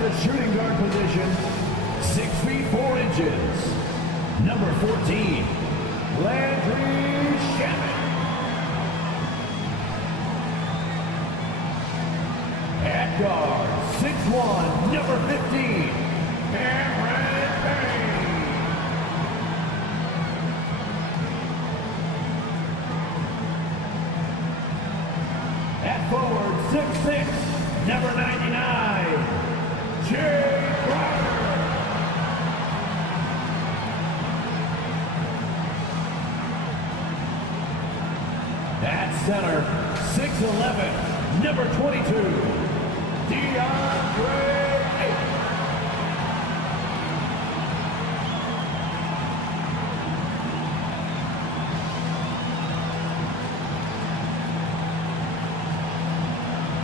the shooting guard position, 6 feet 4 inches, number 14, Landry Shamet. At guard, 6'1", number 15, Cameron Payne. At forward, 6'6", number 99, Jay Crowder. At center, 6'11", number 22, DeAndre Ayton.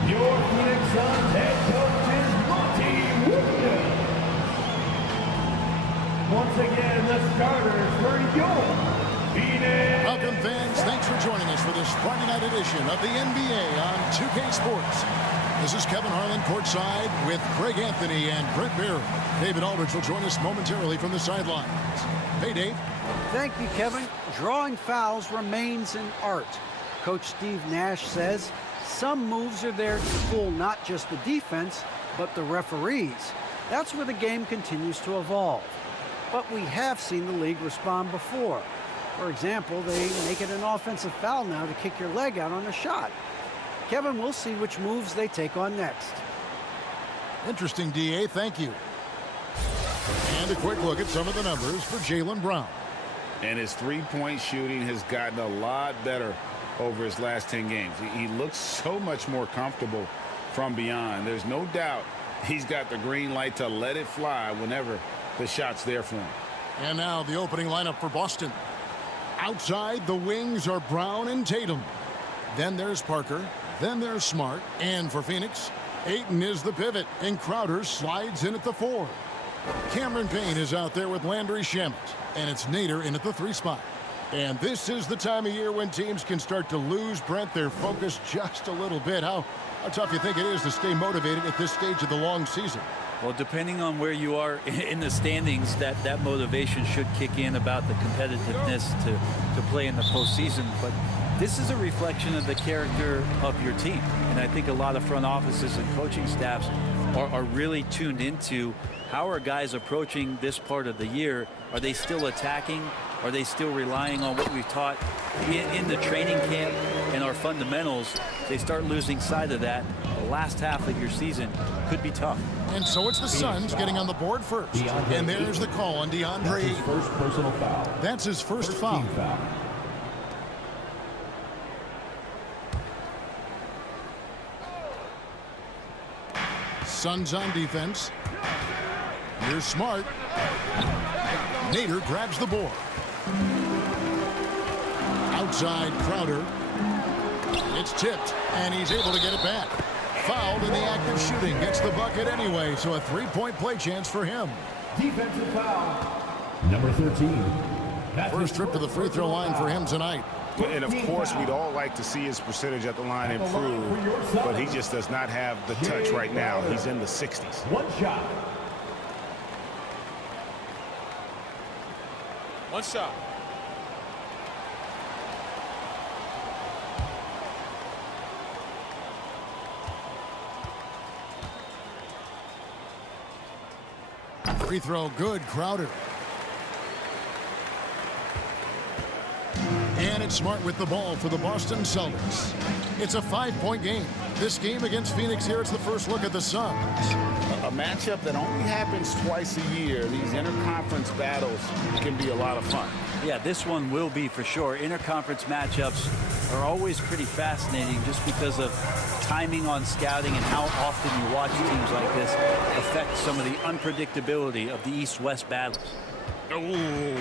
Your Phoenix Suns head coach is Monty Williams. Once again, the starters for your Phoenix. Welcome, fans. Thanks for joining us for this Friday night edition of the NBA on 2K Sports. This is Kevin Harlan courtside with Greg Anthony and Brent Barry. David Aldridge will join us momentarily from the sidelines. Hey, Dave. Thank you, Kevin. Drawing fouls remains an art. Coach Steve Nash says some moves are there to fool not just the defense, but the referees. That's where the game continues to evolve. But we have seen the league respond before. For example, they make it an offensive foul now to kick your leg out on a shot. Kevin, we'll see which moves they take on next. Interesting, DA. Thank you. And a quick look at some of the numbers for Jaylen Brown. And his three-point shooting has gotten a lot better over his last 10 games. He looks so much more comfortable from beyond. There's no doubt he's got the green light to let it fly whenever the shot's there for him. And now the opening lineup for Boston. Outside, the wings are Brown and Tatum. Then there's Parker. Then there's Smart. And for Phoenix, Ayton is the pivot, and Crowder slides in at the 4. Cameron Payne is out there with Landry Shamet, and it's Nader in at the 3 spot. And this is the time of year when teams can start to lose, Brent, their focus just a little bit. How tough you think it is to stay motivated at this stage of the long season? Well, depending on where you are in the standings, that motivation should kick in about the competitiveness to play in the postseason. But this is a reflection of the character of your team. And I think a lot of front offices and coaching staffs are really tuned into how are guys approaching this part of the year. Are they still attacking? Are they still relying on what we've taught in the training camp and our fundamentals? They start losing sight of that. The last half of your season could be tough. And so it's the Suns getting on the board first. And there's the call on DeAndre Ayton. First personal foul. That's his first foul. Suns on defense. Here's Smart. Nader grabs the board. Outside Crowder. It's tipped, and he's able to get it back. Fouled in the act of shooting. Gets the bucket anyway, so a 3-point play chance for him. Defensive foul. Number 13. First trip to the free throw line for him tonight. And, of course, we'd all like to see his percentage at the line improve, but he just does not have the touch right now. He's in the 60s. One shot. One shot. Free throw good, Crowder. And it's Smart with the ball for the Boston Celtics. It's a 5-point game. This game against Phoenix here, it's the first look at the Suns. A matchup that only happens twice a year. These interconference battles can be a lot of fun. Yeah, this one will be for sure. Interconference matchups are always pretty fascinating just because of timing on scouting and how often you watch teams like this affect some of the unpredictability of the East-West battles. Oh,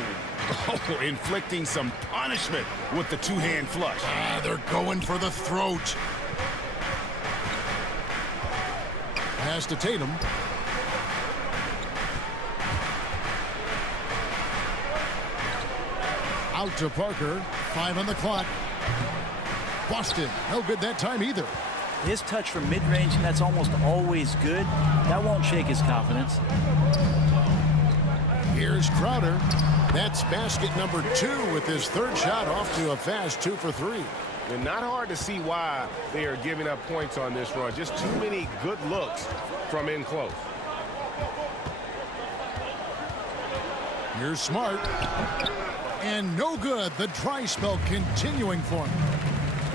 inflicting some punishment with the two-hand flush. They're going for the throat. Pass to Tatum. Out to Parker. 5 on the clock. Boston, no good that time either. His touch from mid-range, and that's almost always good. That won't shake his confidence. Here's Crowder. That's basket number 2 with his third shot off to a fast 2 for 3. And not hard to see why they are giving up points on this run. Just too many good looks from in close. Here's Smart. And no good. The dry spell continuing for him.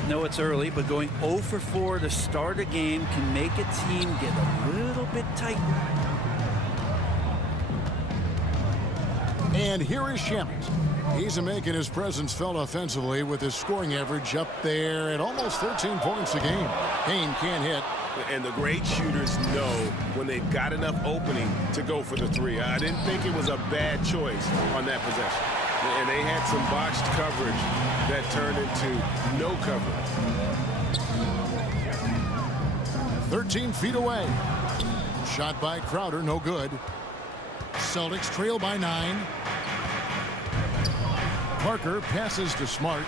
No, it's early, but going 0 for 4 to start a game can make a team get a little bit tight. And here is Shamet. He's making his presence felt offensively with his scoring average up there at almost 13 points a game. Payne can't hit. And the great shooters know when they've got enough opening to go for the 3. I didn't think it was a bad choice on that possession. And they had some botched coverage that turned into no coverage. 13 feet away. Shot by Crowder, no good. Celtics trail by 9. Parker passes to Smart.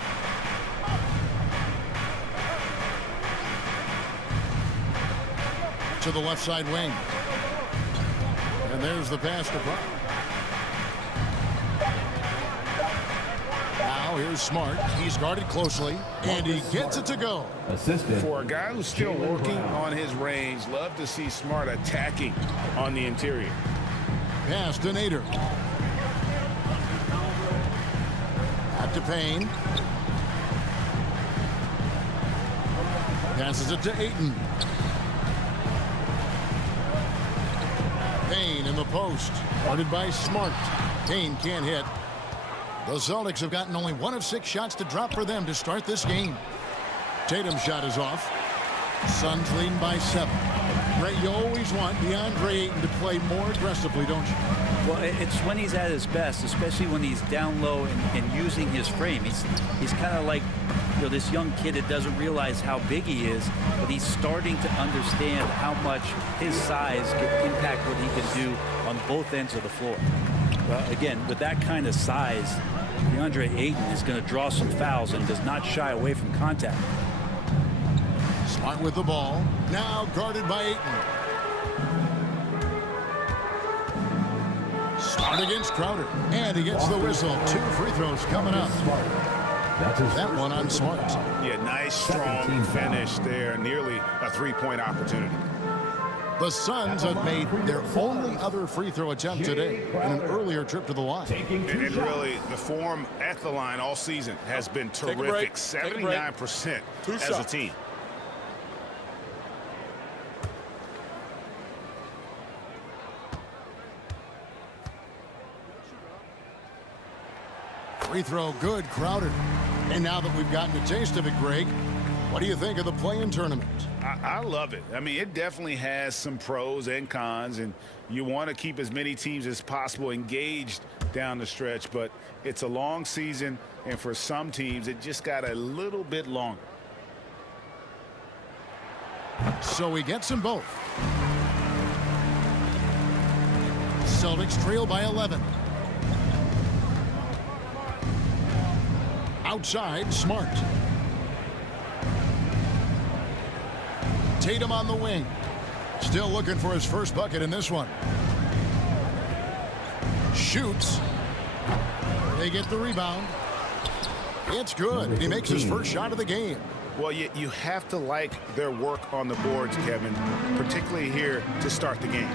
To the left side wing. And there's the pass to Parker. Now here's Smart. He's guarded closely. And he gets it to go. Assisted. For a guy who's still Jaylen working Brown. on his range, love to see Smart attacking on the interior. Pass to Nader. Back to Payne. Passes it to Ayton. Payne in the post. Guarded by Smart. Payne can't hit. The Celtics have gotten only 1 of 6 shots to drop for them to start this game. Tatum's shot is off. Suns leading by 7. Ray, you always want DeAndre Ayton to play more aggressively, don't you? Well, it's when he's at his best, especially when he's down low and using his frame. He's kind of like, you know, this young kid that doesn't realize how big he is, but he's starting to understand how much his size can impact what he can do on both ends of the floor. Again, with that kind of size, DeAndre Ayton is going to draw some fouls and does not shy away from contact. Smart with the ball. Now guarded by Ayton. Smart against Crowder. And he gets the whistle. 2 free throws coming up. Smart. That's his That first one on free Smart. throw. Yeah, nice, strong 17 finish there. Nearly a 3-point opportunity. The Suns have made their only other free throw attempt today in an earlier trip to the line. Taking 2 And shots. really, the form at the line all season has been Take a terrific. break. Take a break. 79% 2 as a shots. team. Free throw good, Crowder. And now that we've gotten a taste of it, Greg, what do you think of the play-in tournament? I love it. I mean, it definitely has some pros and cons, and you want to keep as many teams as possible engaged down the stretch, but it's a long season, and for some teams, it just got a little bit longer. So he gets them both. Celtics trail by 11. Outside, Smart. Tatum on the wing. Still looking for his first bucket in this one. Shoots. They get the rebound. It's good. He makes his first shot of the game. Well, you have to like their work on the boards, Kevin, particularly here to start the game.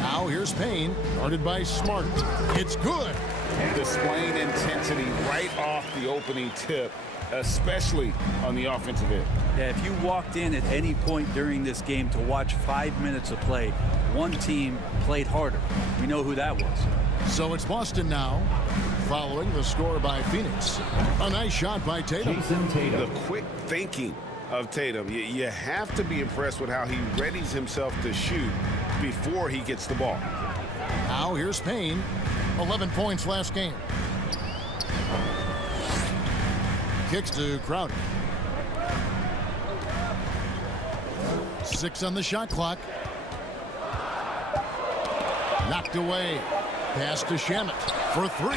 Now here's Payne, guarded by Smart. It's good. Displaying intensity right off the opening tip, especially on the offensive end. Yeah, if you walked in at any point during this game to watch 5 minutes of play, one team played harder. We know who that was. So it's Boston now, following the score by Phoenix. A nice shot by Tatum. Jason Tatum. The quick thinking of Tatum, you have to be impressed with how he readies himself to shoot before he gets the ball. Now here's Payne. 11 points last game. Kicks to Crowder. 6 on the shot clock. Knocked away. Pass to Shamet for 3.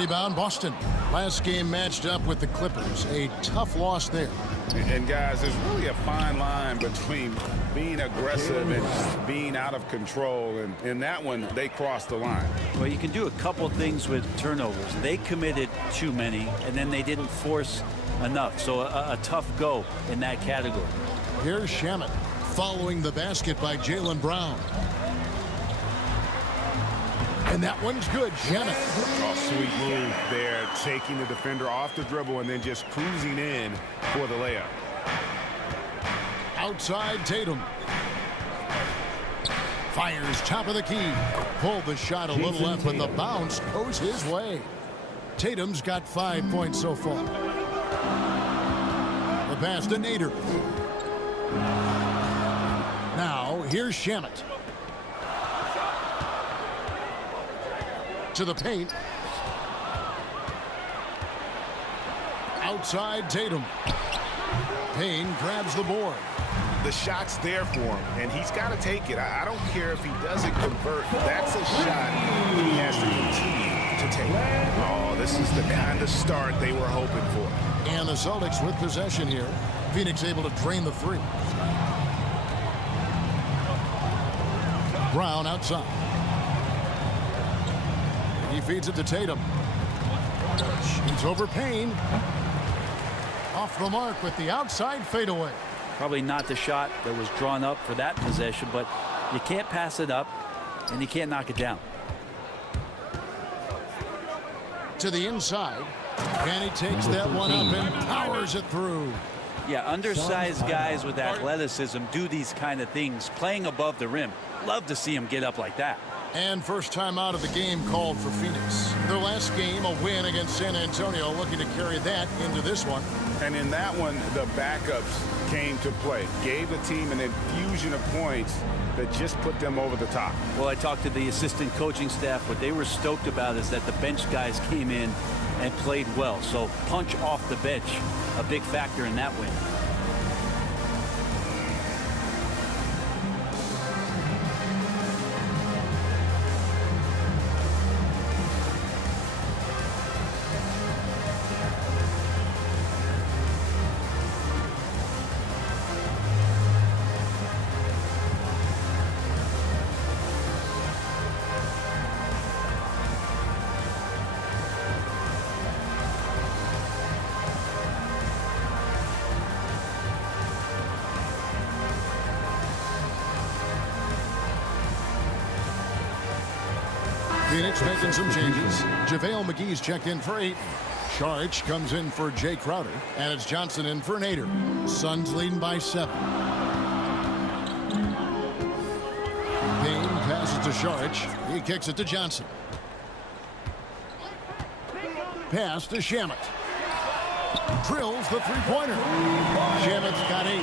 Rebound Boston. Last game matched up with the Clippers. A tough loss there. And guys, there's really a fine line between being aggressive and being out of control. And in that one, they crossed the line. Well, you can do a couple things with turnovers. They committed too many, and then they didn't force enough. So a tough go in that category. Here's Shamet following the basket by Jaylen Brown. And that one's good. Shamet. Oh, sweet move there, taking the defender off the dribble and then just cruising in for the layup. Outside Tatum. Fires top of the key. Pulled the shot a little left, but the bounce goes his way. Tatum's got 5 points so far. The pass to Nader. Now, here's Shamet. To the paint. Outside Tatum. Payne grabs the board. The shot's there for him, and he's got to take it. I don't care if he doesn't convert. That's a shot he has to continue to take. Oh, this is the kind of start they were hoping for. And the Celtics with possession here. Phoenix able to drain the three. Brown outside. He feeds it to Tatum. Shoots over Payne. Off the mark with the outside fadeaway. Probably not the shot that was drawn up for that possession, but you can't pass it up, and you can't knock it down. To the inside. And he takes that one up and powers it through. Yeah, undersized guys with athleticism do these kind of things, playing above the rim. Love to see him get up like that. And first time out of the game called for Phoenix. Their last game, a win against San Antonio, looking to carry that into this one. And in that one, the backups came to play. Gave the team an infusion of points that just put them over the top. Well, I talked to the assistant coaching staff. What they were stoked about is that the bench guys came in and played well. So punch off the bench, a big factor in that win. Phoenix making some changes. JaVale McGee's checked in for 8. Saric comes in for Jay Crowder. And it's Johnson in for Nader. Suns leading by 7. Payne passes to Saric. He kicks it to Johnson. Pass to Shamet. Drills the three-pointer. Shamet's got 8.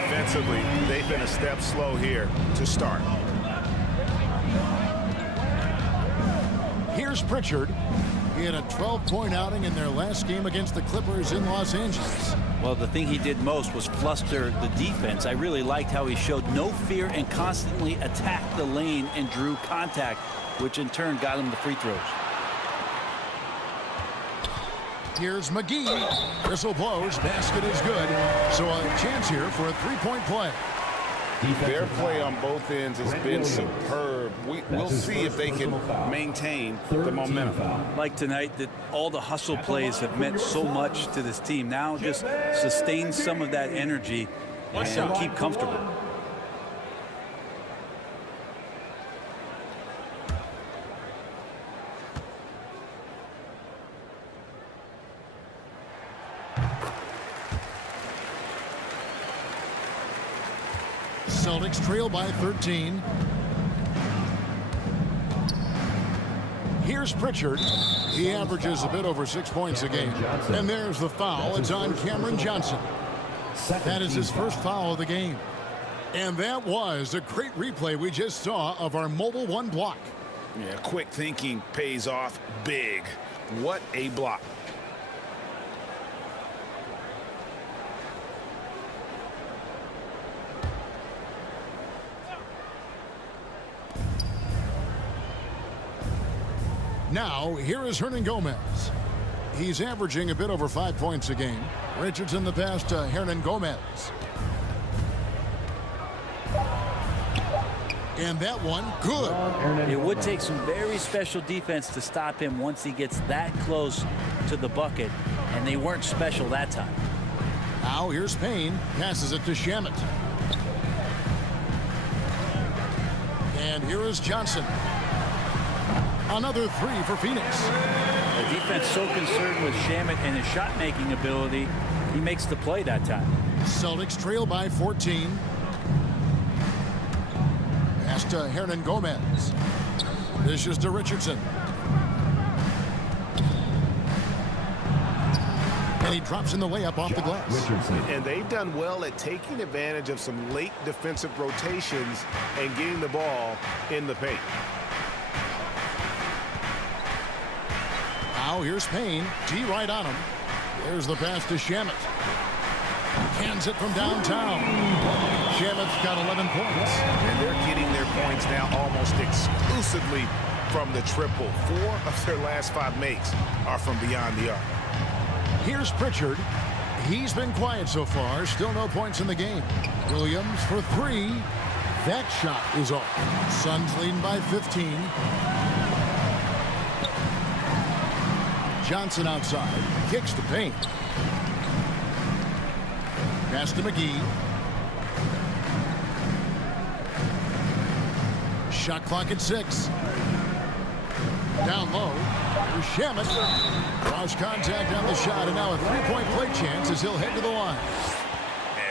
Defensively, they've been a step slow here to start. Here's Pritchard. He had a 12-point outing in their last game against the Clippers in Los Angeles. Well, the thing he did most was fluster the defense. I really liked how he showed no fear and constantly attacked the lane and drew contact, which in turn got him the free throws. Here's McGee. Whistle blows. Basket is good. So a chance here for a three-point play. Their play on both ends has been superb. We'll see if they can maintain the momentum. Like tonight, that all the hustle plays have meant so much to this team. Now just sustain some of that energy and keep comfortable. Celtics trail by 13. Here's Pritchard. He averages a bit over 6 points a game. And there's the foul. It's on Cameron Johnson. That is his first foul of the game. And that was a great replay we just saw of our Mobile One block. Yeah, quick thinking pays off big. What a block. Now, here is Hernan Gomez. He's averaging a bit over 5 points a game. Richardson the pass to Hernan Gomez. And that one, good. It would take some very special defense to stop him once he gets that close to the bucket, and they weren't special that time. Now here's Payne. Passes it to Shamet. And here is Johnson. Another three for Phoenix. The defense so concerned with Shamet and his shot-making ability, he makes the play that time. Celtics trail by 14. Pass to Hernan Gomez. This is to Richardson. And he drops in the layup off the glass. And they've done well at taking advantage of some late defensive rotations and getting the ball in the paint. Now here's Payne. T right on him. There's the pass to Shamet. Hands it from downtown. Shamet's got 11 points. And they're getting their points now almost exclusively from the triple. 4 of their last 5 makes are from beyond the arc. Here's Pritchard. He's been quiet so far. Still no points in the game. Williams for 3. That shot is off. Suns leading by 15. Johnson outside. Kicks to Payne. Pass to McGee. Shot clock at 6. Down low. Here's Shamet. Draws contact on the shot, and now a three-point play chance as he'll head to the line.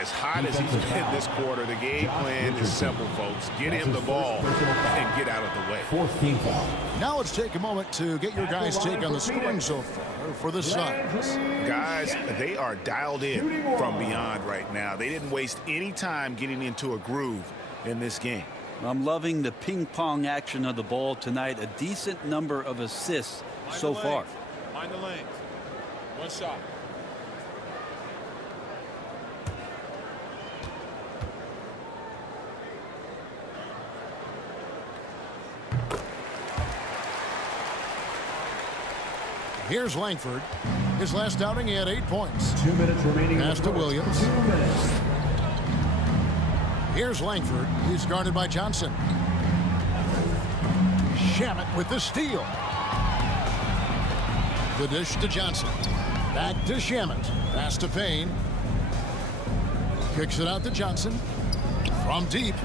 As hot as he's been this quarter, the game plan is simple, folks. Get him the ball and get out of the way. 14th foul. Now let's take a moment to get your guys' take on the scoring so far for the Suns. Guys, they are dialed in from beyond right now. They didn't waste any time getting into a groove in this game. I'm loving the ping-pong action of the ball tonight. A decent number of assists so far. Mind the lanes. One shot. Here's Langford. His last outing, he had 8 points. 2 minutes remaining. Pass to Williams. 2 minutes. Here's Langford. He's guarded by Johnson. Shamet with the steal. The dish to Johnson. Back to Shamet. Pass to Payne. Kicks it out to Johnson. From deep.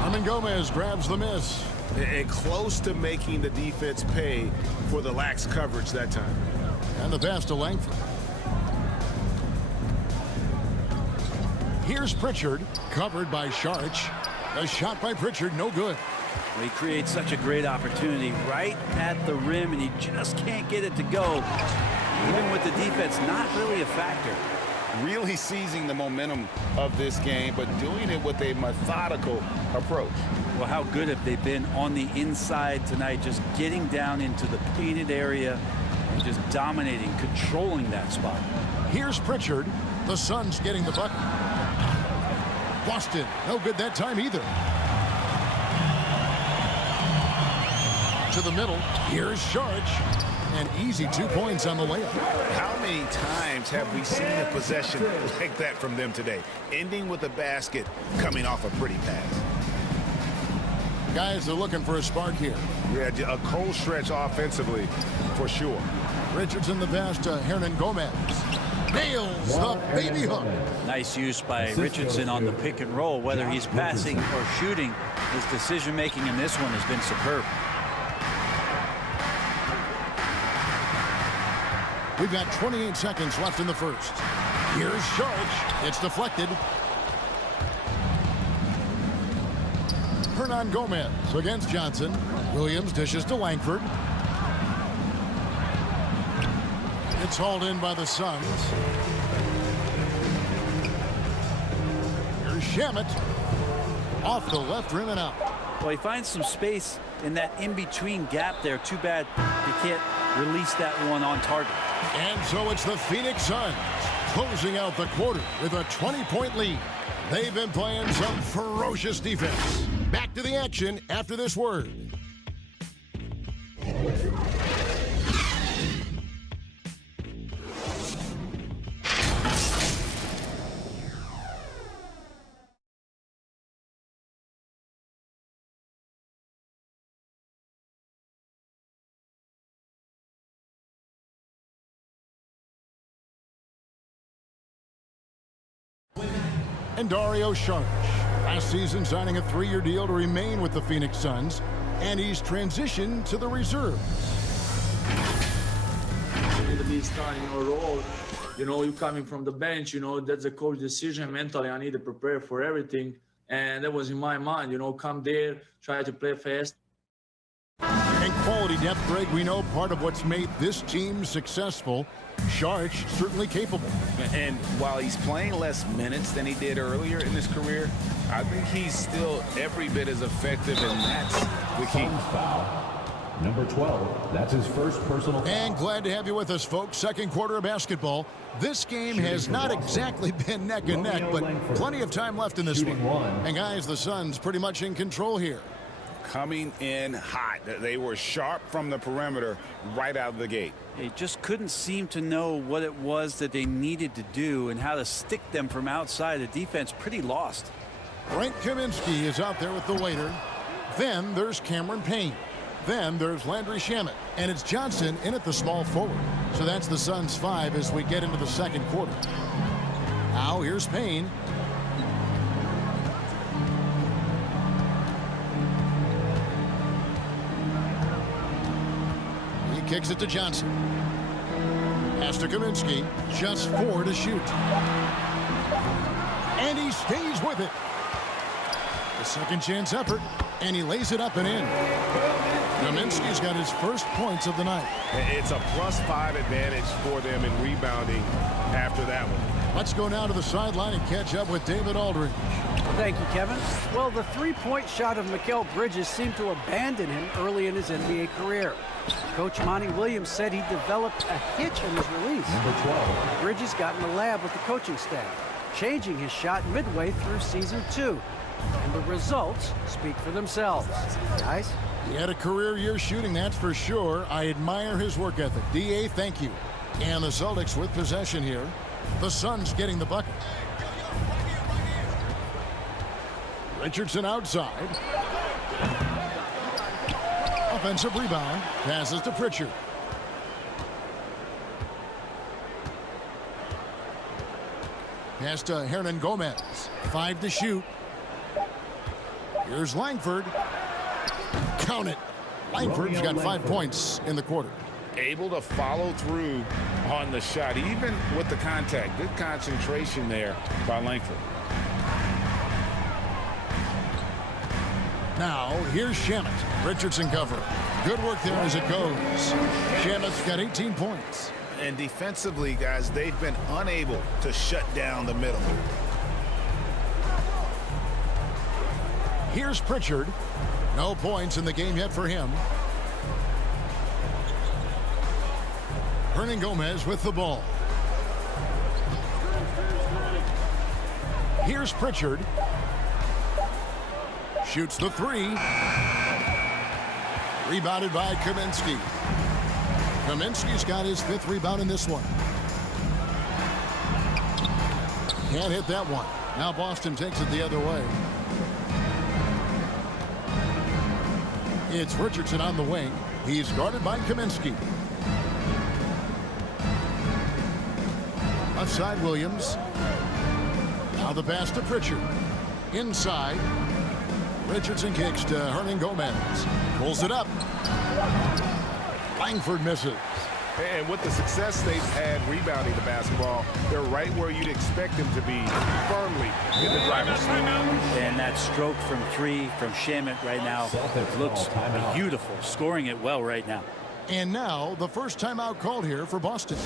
Hernan Gomez grabs the miss. And close to making the defense pay for the lax coverage that time. And the pass to Langford. Here's Pritchard, covered by Sharch. A shot by Pritchard, no good. He creates such a great opportunity right at the rim, and he just can't get it to go. Even with the defense not really a factor. Really seizing the momentum of this game, but doing it with a methodical approach. Well, how good have they been on the inside tonight, just getting down into the painted area and just dominating, controlling that spot. Here's Pritchard. The Suns getting the bucket. Boston, no good that time either. To the middle. Here's Sharch. An easy 2 points on the layup. How many times have we seen a possession like that from them today? Ending with a basket, coming off a pretty pass. Guys are looking for a spark here. Yeah, a cold stretch offensively, for sure. Richardson the pass to Hernan Gomez. Nails the baby hook. Nice use by Richardson on the pick and roll. Whether he's passing or shooting, his decision-making in this one has been superb. We've got 28 seconds left in the first. Here's Sharch. It's deflected. Hernan Gomez against Johnson. Williams dishes to Langford. It's hauled in by the Suns. Here's Shamet. Off the left rim and out. Well, he finds some space in that in-between gap there. Too bad he can't release that one on target. And so it's the Phoenix Suns closing out the quarter with a 20-point lead. They've been playing some ferocious defense. Back to the action after this word. and Dario Saric. Last season signing a 3-year deal to remain with the Phoenix Suns, and he's transitioned to the reserves. You need to be starting your role. You know, you coming from the bench, you know, that's a coach decision. Mentally, I need to prepare for everything. And that was in my mind, you know, come there, try to play fast. And quality depth, Greg, we know part of what's made this team successful. Saric certainly capable. And while he's playing less minutes than he did earlier in his career, I think he's still every bit as effective, and that's the key. Suns foul. Number 12, that's his first personal foul. And glad to have you with us, folks. Second quarter of basketball. This game has not exactly been neck and neck, but plenty of time left in this one. And guys, the Suns pretty much in control here. Coming in hot. They were sharp from the perimeter right out of the gate. They just couldn't seem to know what it was that they needed to do and how to stick them from outside. The defense pretty lost. Frank Kaminsky is out there with the waiter. Then there's Cameron Payne. Then there's Landry Shamet. And it's Johnson in at the small forward. So that's the Suns 5 as we get into the second quarter. Now here's Payne. He kicks it to Johnson. Pass to Kaminsky. Just 4 to shoot. And he stays with it. The second chance effort. And he lays it up and in. Kaminsky's got his first points of the night. It's a +5 advantage for them in rebounding after that one. Let's go now to the sideline and catch up with David Aldridge. Thank you, Kevin. Well, the three-point shot of Mikal Bridges seemed to abandon him early in his NBA career. Coach Monty Williams said he developed a hitch in his release. Number 12. Bridges got in the lab with the coaching staff, changing his shot midway through season 2. And the results speak for themselves. Guys? He had a career year shooting, that's for sure. I admire his work ethic. D.A., thank you. And the Celtics with possession here. The Suns getting the bucket. Richardson outside. Offensive rebound. Passes to Pritchard. Pass to Hernan Gomez. 5 to shoot. Here's Langford. Count it. Langford's got 5 points in the quarter. Able to follow through on the shot, even with the contact. Good concentration there by Langford. Now, here's Shamet. Richardson cover. Good work there as it goes. Shamet's got 18 points. And defensively, guys, they've been unable to shut down the middle. Here's Pritchard. No points in the game yet for him. Hernan Gomez with the ball. Here's Pritchard. Shoots the 3. Rebounded by Kaminsky. Kaminsky's got his 5th rebound in this one. Can't hit that one. Now Boston takes it the other way. It's Richardson on the wing. He's guarded by Kaminsky. Left side, Williams. Now the pass to Pritchard. Inside. Richardson kicks to Hernan Gomez. Pulls it up. Langford misses. And with the success they've had rebounding the basketball, they're right where you'd expect them to be, firmly in the driver's seat. And that stroke from 3 from Shamet right now looks beautiful, scoring it well right now. And now the first timeout called here for Boston.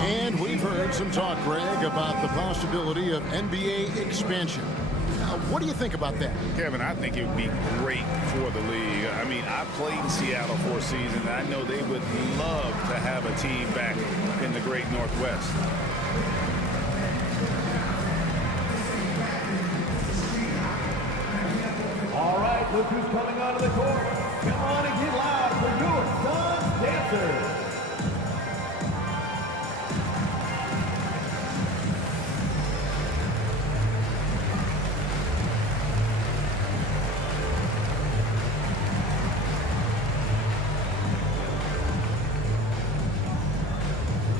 And we've heard some talk, Greg, about the possibility of NBA expansion. What do you think about that? Kevin, I think it would be great for the league. I mean, I played in Seattle for a season. I know they would love to have a team back in the great Northwest. All right, look who's coming onto the court. Come on and get loud for your Suns dancers.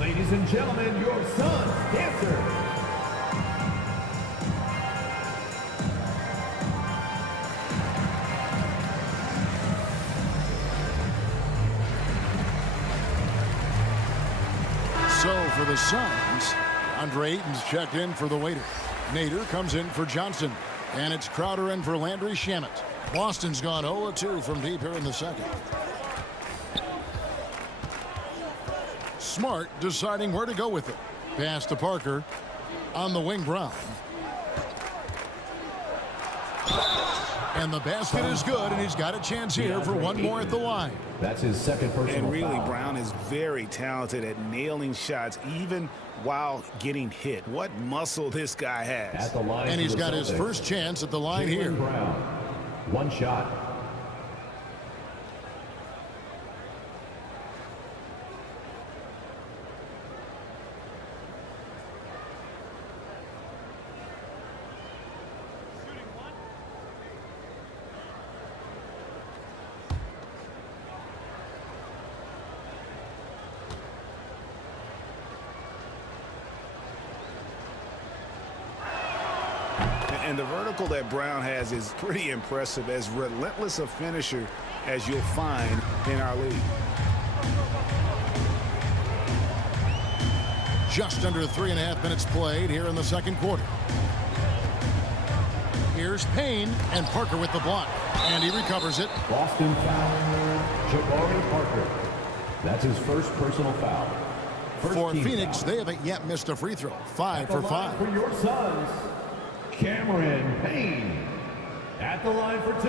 Ladies and gentlemen, your Suns dancers. So for the Suns, Andre Ayton's checked in for the waiter. Nader comes in for Johnson. And it's Crowder in for Landry Shamet. Boston's gone 0-2 from deep here in the second. Smart deciding where to go with it. Pass to Parker. On the wing, Brown. And the basket is good, and he's got a chance here for one more at the line. That's his second personal And really, foul. Brown is very talented at nailing shots, even while getting hit. What muscle this guy has. At the line And for he's the got his Celtics, first chance at the line Jaylen here. Brown. One shot. And the vertical that Brown has is pretty impressive, as relentless a finisher as you'll find in our league. Just under 3.5 minutes played here in the second quarter. Here's Payne, and Parker with the block. And he recovers it. Boston foul. Jabari Parker. That's his first personal foul. First For team Phoenix, foul. they haven't yet missed a free throw. 5 for 5. For your Suns, Cameron Payne. At the line for 2.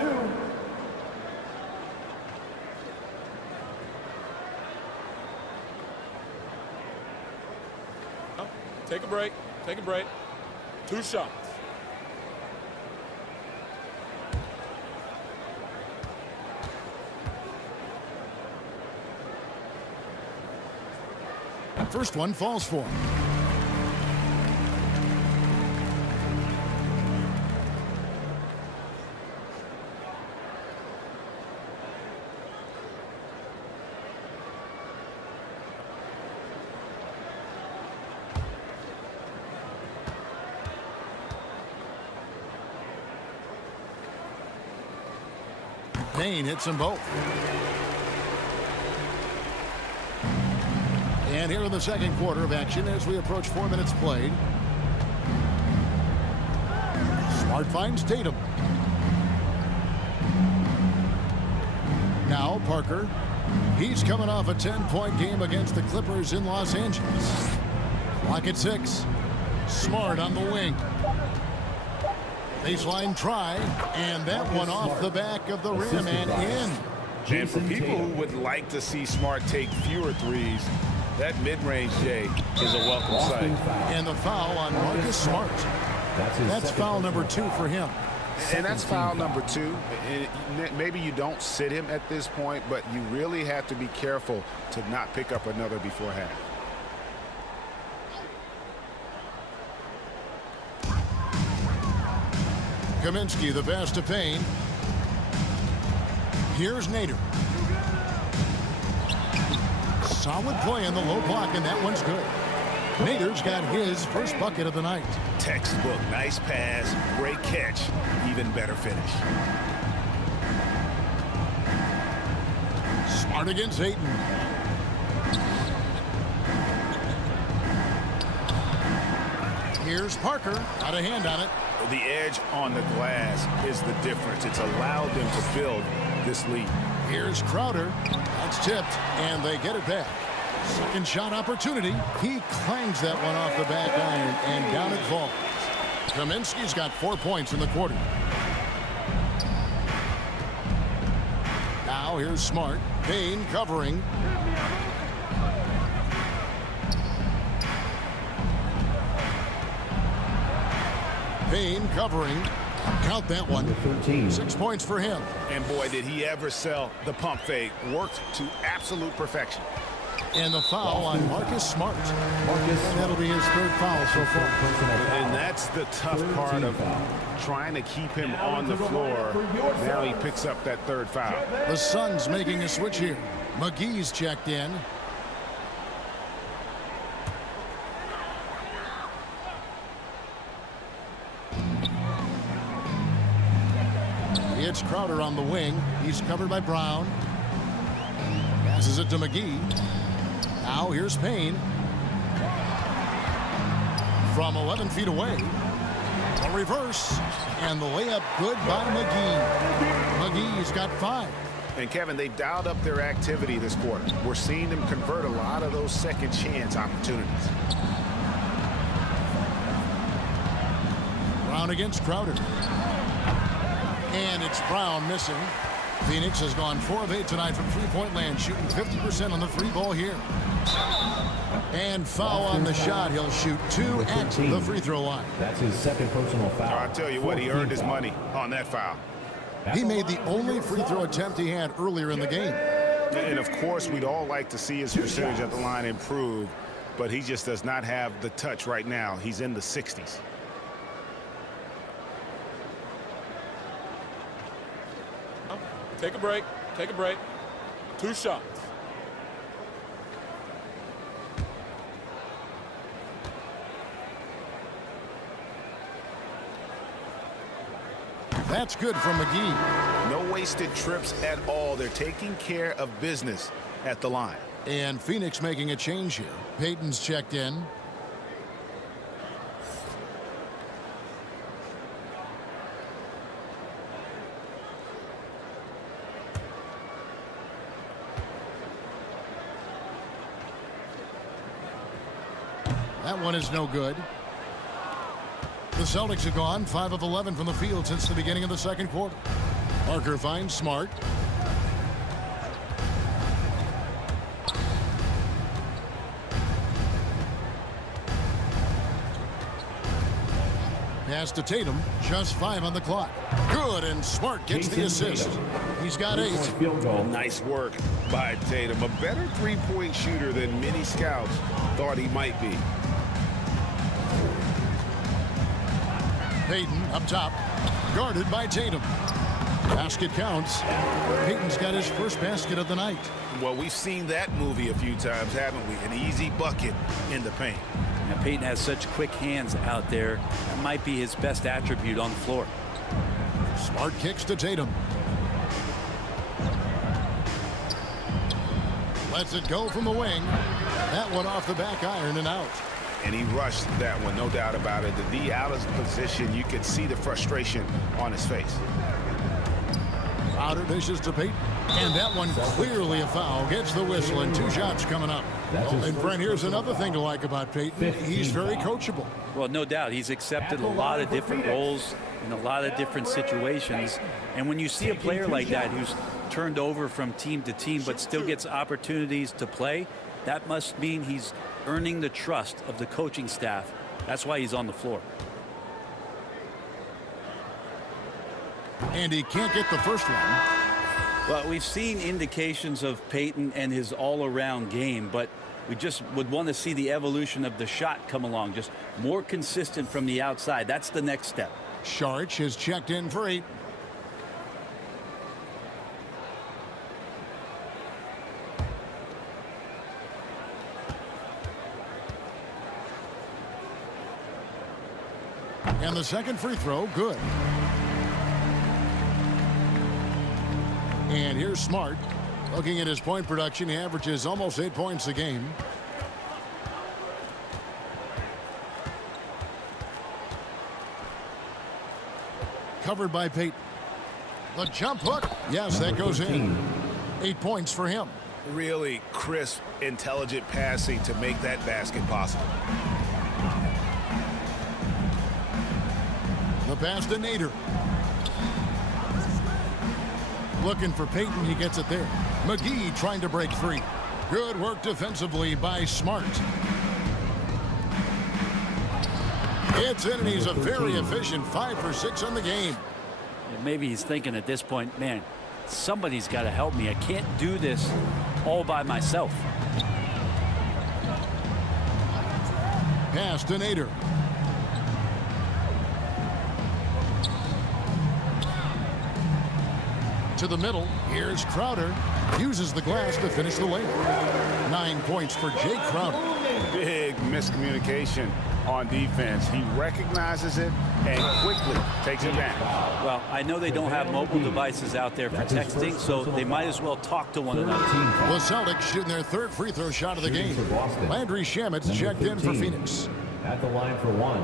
Take a break. Take a break. 2 shots. First one falls for him. Payne hits them both. And here in the second quarter of action as we approach 4 minutes played. Smart finds Tatum. Now Parker. He's coming off a 10-point game against the Clippers in Los Angeles. Clock at 6. Smart on the wing. Baseline try, and that one off the back of the rim and in. And for people who would like to see Smart take fewer threes, that mid-range, Jay, is a welcome sight. And the foul on Marcus Smart. That's foul number 2 for him. And that's foul number 2. Maybe you don't sit him at this point, but you really have to be careful to not pick up another before half. Kaminsky, the pass to Payne. Here's Nader. Solid play in the low block, and that one's good. Nader's got his first bucket of the night. Textbook, nice pass, great catch, even better finish. Smart against Ayton. Here's Parker. Got a hand on it. The edge on the glass is the difference. It's allowed them to build this lead. Here's Crowder. That's tipped, and they get it back. Second shot opportunity. He clangs that one off the back iron, and down it falls. Kaminsky's got 4 points in the quarter. Now here's Smart. Payne covering. Payne covering. Count that one. 6 points for him. And boy, did he ever sell the pump fake. Worked to absolute perfection. And the foul on Marcus Smart. That'll be his 3rd foul so far. And that's the tough part of trying to keep him on the floor. Now he picks up that 3rd foul. The Suns making a switch here. McGee's checked in. It's Crowder on the wing. He's covered by Brown. Passes it to McGee. Now here's Payne. From 11 feet away. A reverse. And the layup good by McGee. McGee's got 5. And Kevin, they dialed up their activity this quarter. We're seeing them convert a lot of those second chance opportunities. Brown against Crowder. And it's Brown missing. Phoenix has gone 4 of 8 tonight from three-point land, shooting 50% on the free ball here. And foul on the shot. He'll shoot 2 at the free throw line. That's his second personal foul. I'll tell you what, he earned his money on that foul. He made the only free throw attempt he had earlier in the game. And of course, we'd all like to see his percentage at the line improve, but he just does not have the touch right now. He's in the 60s. Take a break. Take a break. 2 shots. That's good from McGee. No wasted trips at all. They're taking care of business at the line. And Phoenix making a change here. Payton's checked in. That one is no good. The Celtics have gone 5 of 11 from the field since the beginning of the second quarter. Parker finds Smart. Pass to Tatum. Just 5 on the clock. Good, and Smart gets the assist. He's got 8. Field goal. Nice work by Tatum. A better three-point shooter than many scouts thought he might be. Payton up top, guarded by Tatum. Basket counts. Payton's got his first basket of the night. Well, we've seen that movie a few times, haven't we? An easy bucket in the paint. Now, Payton has such quick hands out there. That might be his best attribute on the floor. Smart kicks to Tatum. Lets it go from the wing. That one off the back iron and out. And he rushed that one, no doubt about it. The D out of position, you could see the frustration on his face. Crowder dishes to Payton. And that one clearly a foul. Gets the whistle and 2 shots coming up. And Brent, here's another thing to like about Payton. He's very coachable. Well, no doubt. He's accepted a lot of different roles in a lot of different situations. And when you see a player like that who's turned over from team to team but still gets opportunities to play, that must mean he's earning the trust of the coaching staff. That's why he's on the floor. And he can't get the first one. Well, we've seen indications of Payton and his all-around game, but we just would want to see the evolution of the shot come along, just more consistent from the outside. That's the next step. Sharch is checked in for 8. And the second free throw, good. And here's Smart. Looking at his point production, he averages almost 8 points a game. Covered by Payton. The jump hook. Yes, that goes in. 8 points for him. Really crisp, intelligent passing to make that basket possible. The pass to Nader. Looking for Payton, he gets it there. McGee trying to break free. Good work defensively by Smart. It's in, and he's a very efficient 5 for 6 on the game. Maybe he's thinking at this point, man, somebody's got to help me. I can't do this all by myself. Pass to Nader. To the middle. Here's Crowder. Uses the glass to finish the layup. 9 points for Jay Crowder. Big miscommunication on defense. He recognizes it and quickly takes advantage. Well, I know they don't have mobile devices out there for texting, so they might as well talk to one another. The Celtics shooting their 3rd free throw shot of the game. Landry Shamet's checked in for Phoenix. at the line for one.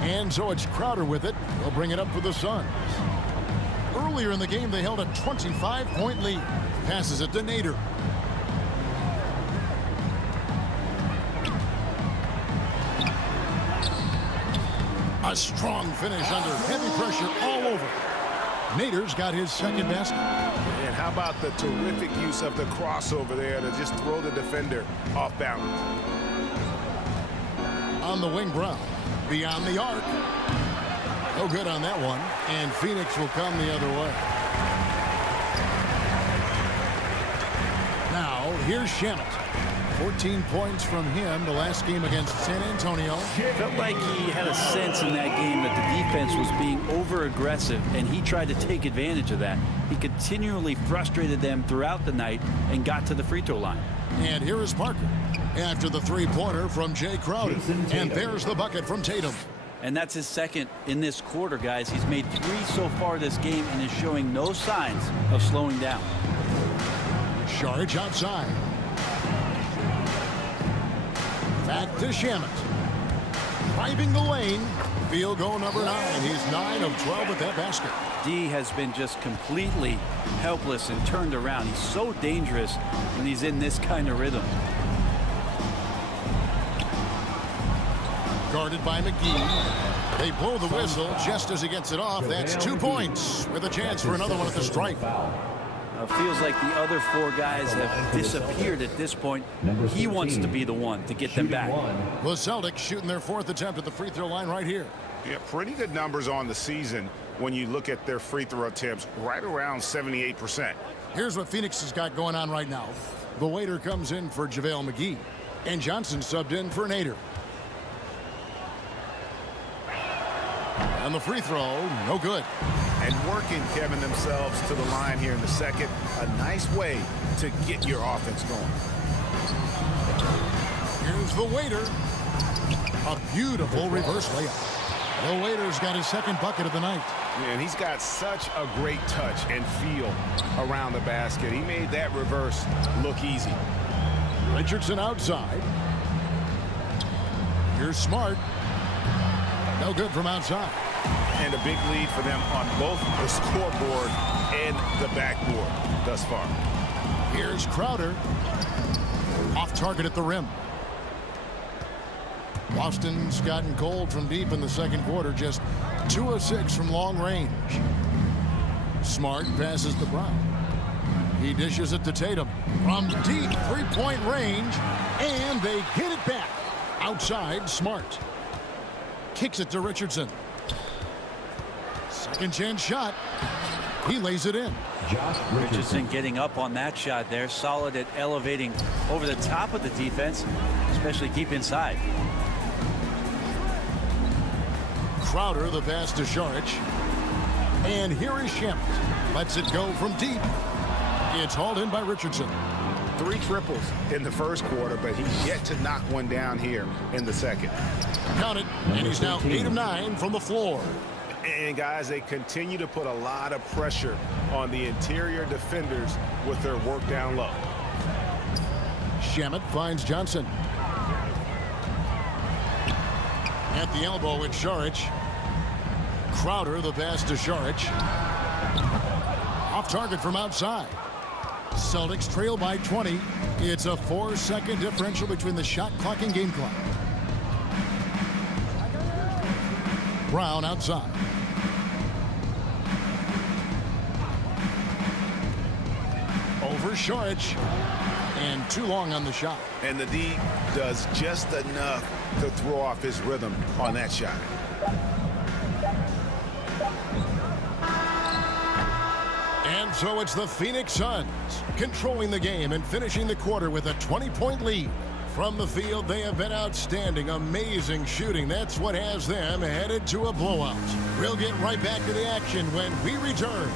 And so it's Crowder with it. He'll bring it up for the Suns. Earlier in the game, they held a 25-point lead. Passes it to Nader. A strong finish under heavy pressure all over. Nader's got his second basket. And how about the terrific use of the crossover there to just throw the defender off balance. On the wing, Brown. Beyond the arc. No good on that one. And Phoenix will come the other way. Now, here's Shamet. 14 points from him the last game against San Antonio. Felt like he had a sense in that game that the defense was being over-aggressive, and he tried to take advantage of that. He continually frustrated them throughout the night and got to the free throw line. And here is Parker after the three-pointer from Jay Crowder. And there's the bucket from Tatum. And that's his second in this quarter, guys. He's made 3 so far this game and is showing no signs of slowing down. Saric outside. Back to Shamet. Driving the lane. Field goal number 9. He's 9 of 12 with that basket. D has been just completely helpless and turned around. He's so dangerous when he's in this kind of rhythm. Guarded by McGee. They blow the whistle just as he gets it off. That's 2 points with a chance for another one at the stripe. Feels like the other 4 guys have disappeared at this point. He wants to be the one to get them back. The Celtics shooting their 4th attempt at the free throw line right here. Yeah, pretty good numbers on the season when you look at their free throw attempts, right around 78%. Here's what Phoenix has got going on right now. The waiter comes in for JaVale McGee. And Johnson subbed in for Nader. And the free throw, no good. And working, Kevin, themselves to the line here in the second. A nice way to get your offense going. Here's the waiter. A beautiful reverse layup. The waiter's got his second bucket of the night. And he's got such a great touch and feel around the basket. He made that reverse look easy. Richardson outside. Here's Smart. No good from outside. And a big lead for them on both the scoreboard and the backboard thus far. Here's Crowder. Off target at the rim. Boston's gotten cold from deep in the second quarter. Just 2 of 6 from long range. Smart passes to Brown. He dishes it to Tatum. From deep 3-point range. And they get it back. Outside, Smart. Kicks it to Richardson. Second chance shot. He lays it in. Richardson getting up on that shot there. Solid at elevating over the top of the defense, especially deep inside. Crowder, the pass to Saric. And here is Shamet. Lets it go from deep. It's hauled in by Richardson. 3 triples in the first quarter, but he's yet to knock one down here in the second. Count it, and he's now 8 of 9 from the floor. And guys, they continue to put a lot of pressure on the interior defenders with their work down low. Shamet finds Johnson. At the elbow with Saric. Crowder, the pass to Saric. Off target from outside. Celtics trail by 20. It's a 4-second differential between the shot clock and game clock. Brown outside. Over Saric. And too long on the shot. And the D does just enough to throw off his rhythm on that shot. And so it's the Phoenix Suns controlling the game and finishing the quarter with a 20-point lead. From the field, they have been outstanding, amazing shooting. That's what has them headed to a blowout. We'll get right back to the action when we return.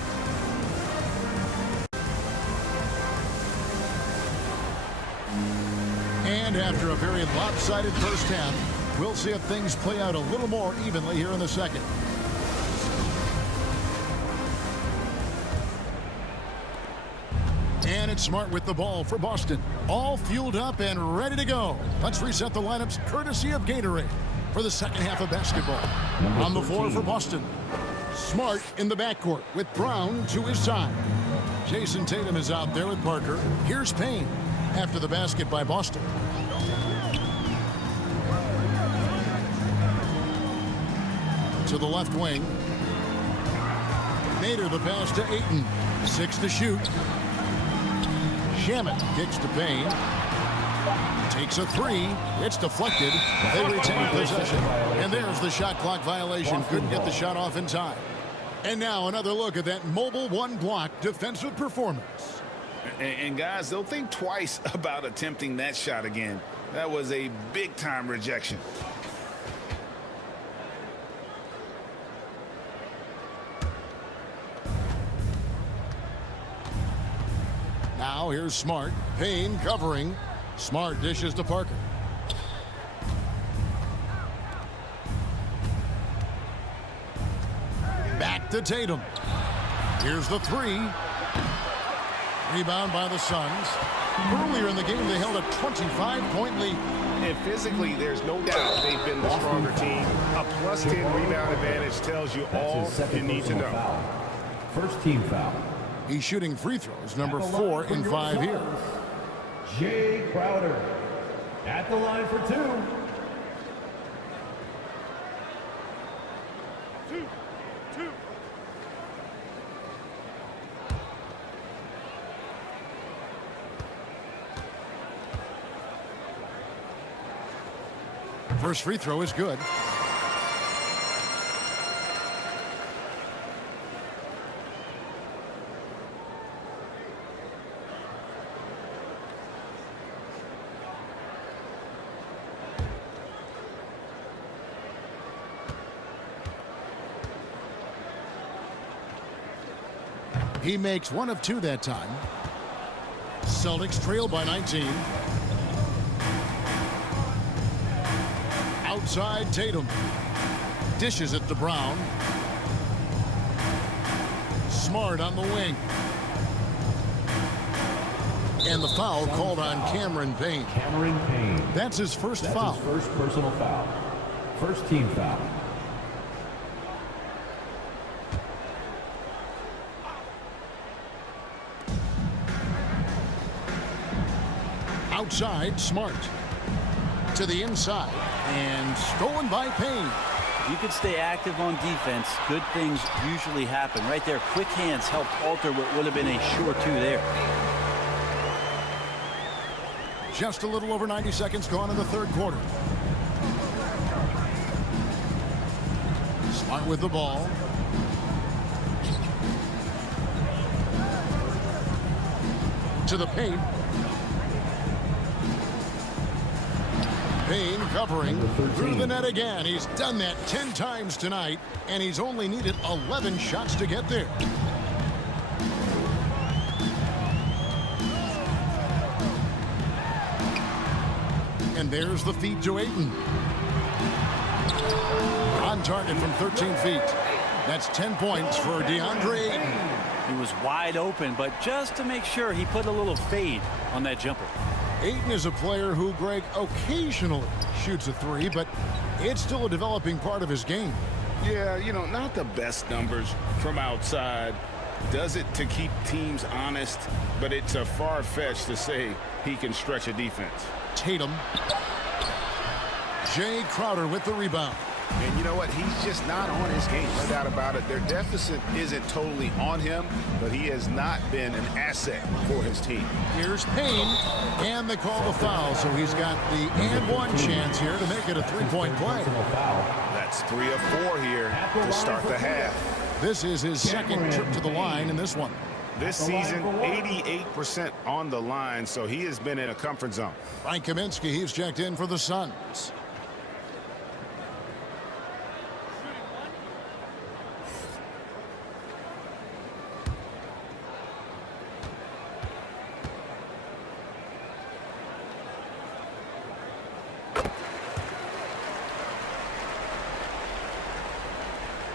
And after a very lopsided first half, we'll see if things play out a little more evenly here in the second. And it's Smart with the ball for Boston. All fueled up and ready to go. Let's reset the lineups courtesy of Gatorade for the second half of basketball. On the floor for Boston, Smart in the backcourt with Brown to his side. Jason Tatum is out there with Parker. Here's Payne after the basket by Boston. To the left wing. Nader the pass to Ayton. 6 to shoot. Shamet kicks to Payne. Takes a three. It's deflected. They retain possession. And there's the shot clock violation. Couldn't get the shot off in time. And now another look at that mobile one block defensive performance. And guys, they'll think twice about attempting that shot again. That was a big time rejection. Now here's Smart. Payne covering. Smart dishes to Parker. Back to Tatum. Here's the three. Rebound by the Suns. Earlier in the game, they held a 25-point lead. And physically, there's no doubt they've been the stronger team. A +10 rebound advantage tells you all you need to know. Foul. First team foul. He's shooting free throws, number 4 in 5 here. Jay Crowder at the line for 2. First free throw is good. He makes 1 of 2 that time. Celtics trail by 19. Outside Tatum. Dishes it to Brown. Smart on the wing. And the foul called on Cameron Payne. Cameron Payne. That's his first foul. His first personal foul. First team foul. Outside, Smart. To the inside. And stolen by Payne. You could stay active on defense. Good things usually happen. Right there, quick hands helped alter what would have been a sure 2 there. Just a little over 90 seconds gone in the third quarter. Smart with the ball. To the paint. Payne covering through the net again. He's done that 10 times tonight, and he's only needed 11 shots to get there. And there's the feed to Ayton. On target from 13 feet. That's 10 points for DeAndre Ayton. He was wide open, but just to make sure, he put a little fade on that jumper. Ayton is a player who, Greg, occasionally shoots a three, but it's still a developing part of his game. Yeah, you know, not the best numbers from outside. Does it to keep teams honest, but it's a far-fetched to say he can stretch a defense. Tatum. Jay Crowder with the rebound. And you know what? He's just not on his game. No doubt about it. Their deficit isn't totally on him, but he has not been an asset for his team. Here's Payne, and they call the foul, so he's got the and one chance here to make it a three-point play. That's 3 of 4 here to start the half. This is his second trip to the line in this one. This season, 88% on the line, so he has been in a comfort zone. Frank Kaminsky, he's checked in for the Suns.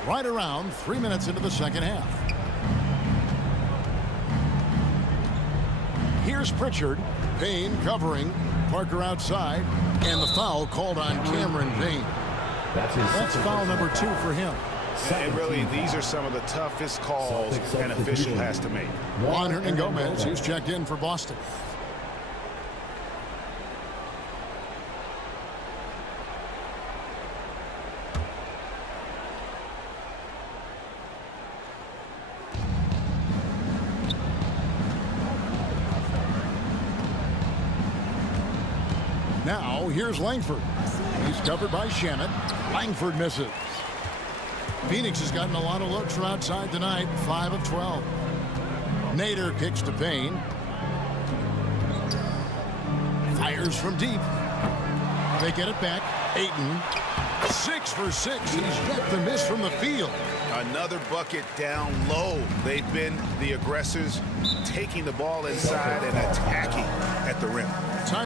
right around 3 minutes into the second half. Here's Pritchard. Payne covering. Parker outside. And the foul called on Cameron Payne. That's foul number 2 for him. And really, these are some of the toughest calls an official has to make. Juan Hernangomez, he's checked in for Boston. Now, here's Langford. He's covered by Shamet. Langford misses. Phoenix has gotten a lot of looks from outside tonight, 5 of 12. Nader kicks to Payne. Fires from deep. They get it back. Ayton, 6 for 6. He's yet to miss from the field. Another bucket down low. They've been the aggressors, taking the ball inside and attacking at the rim. Time.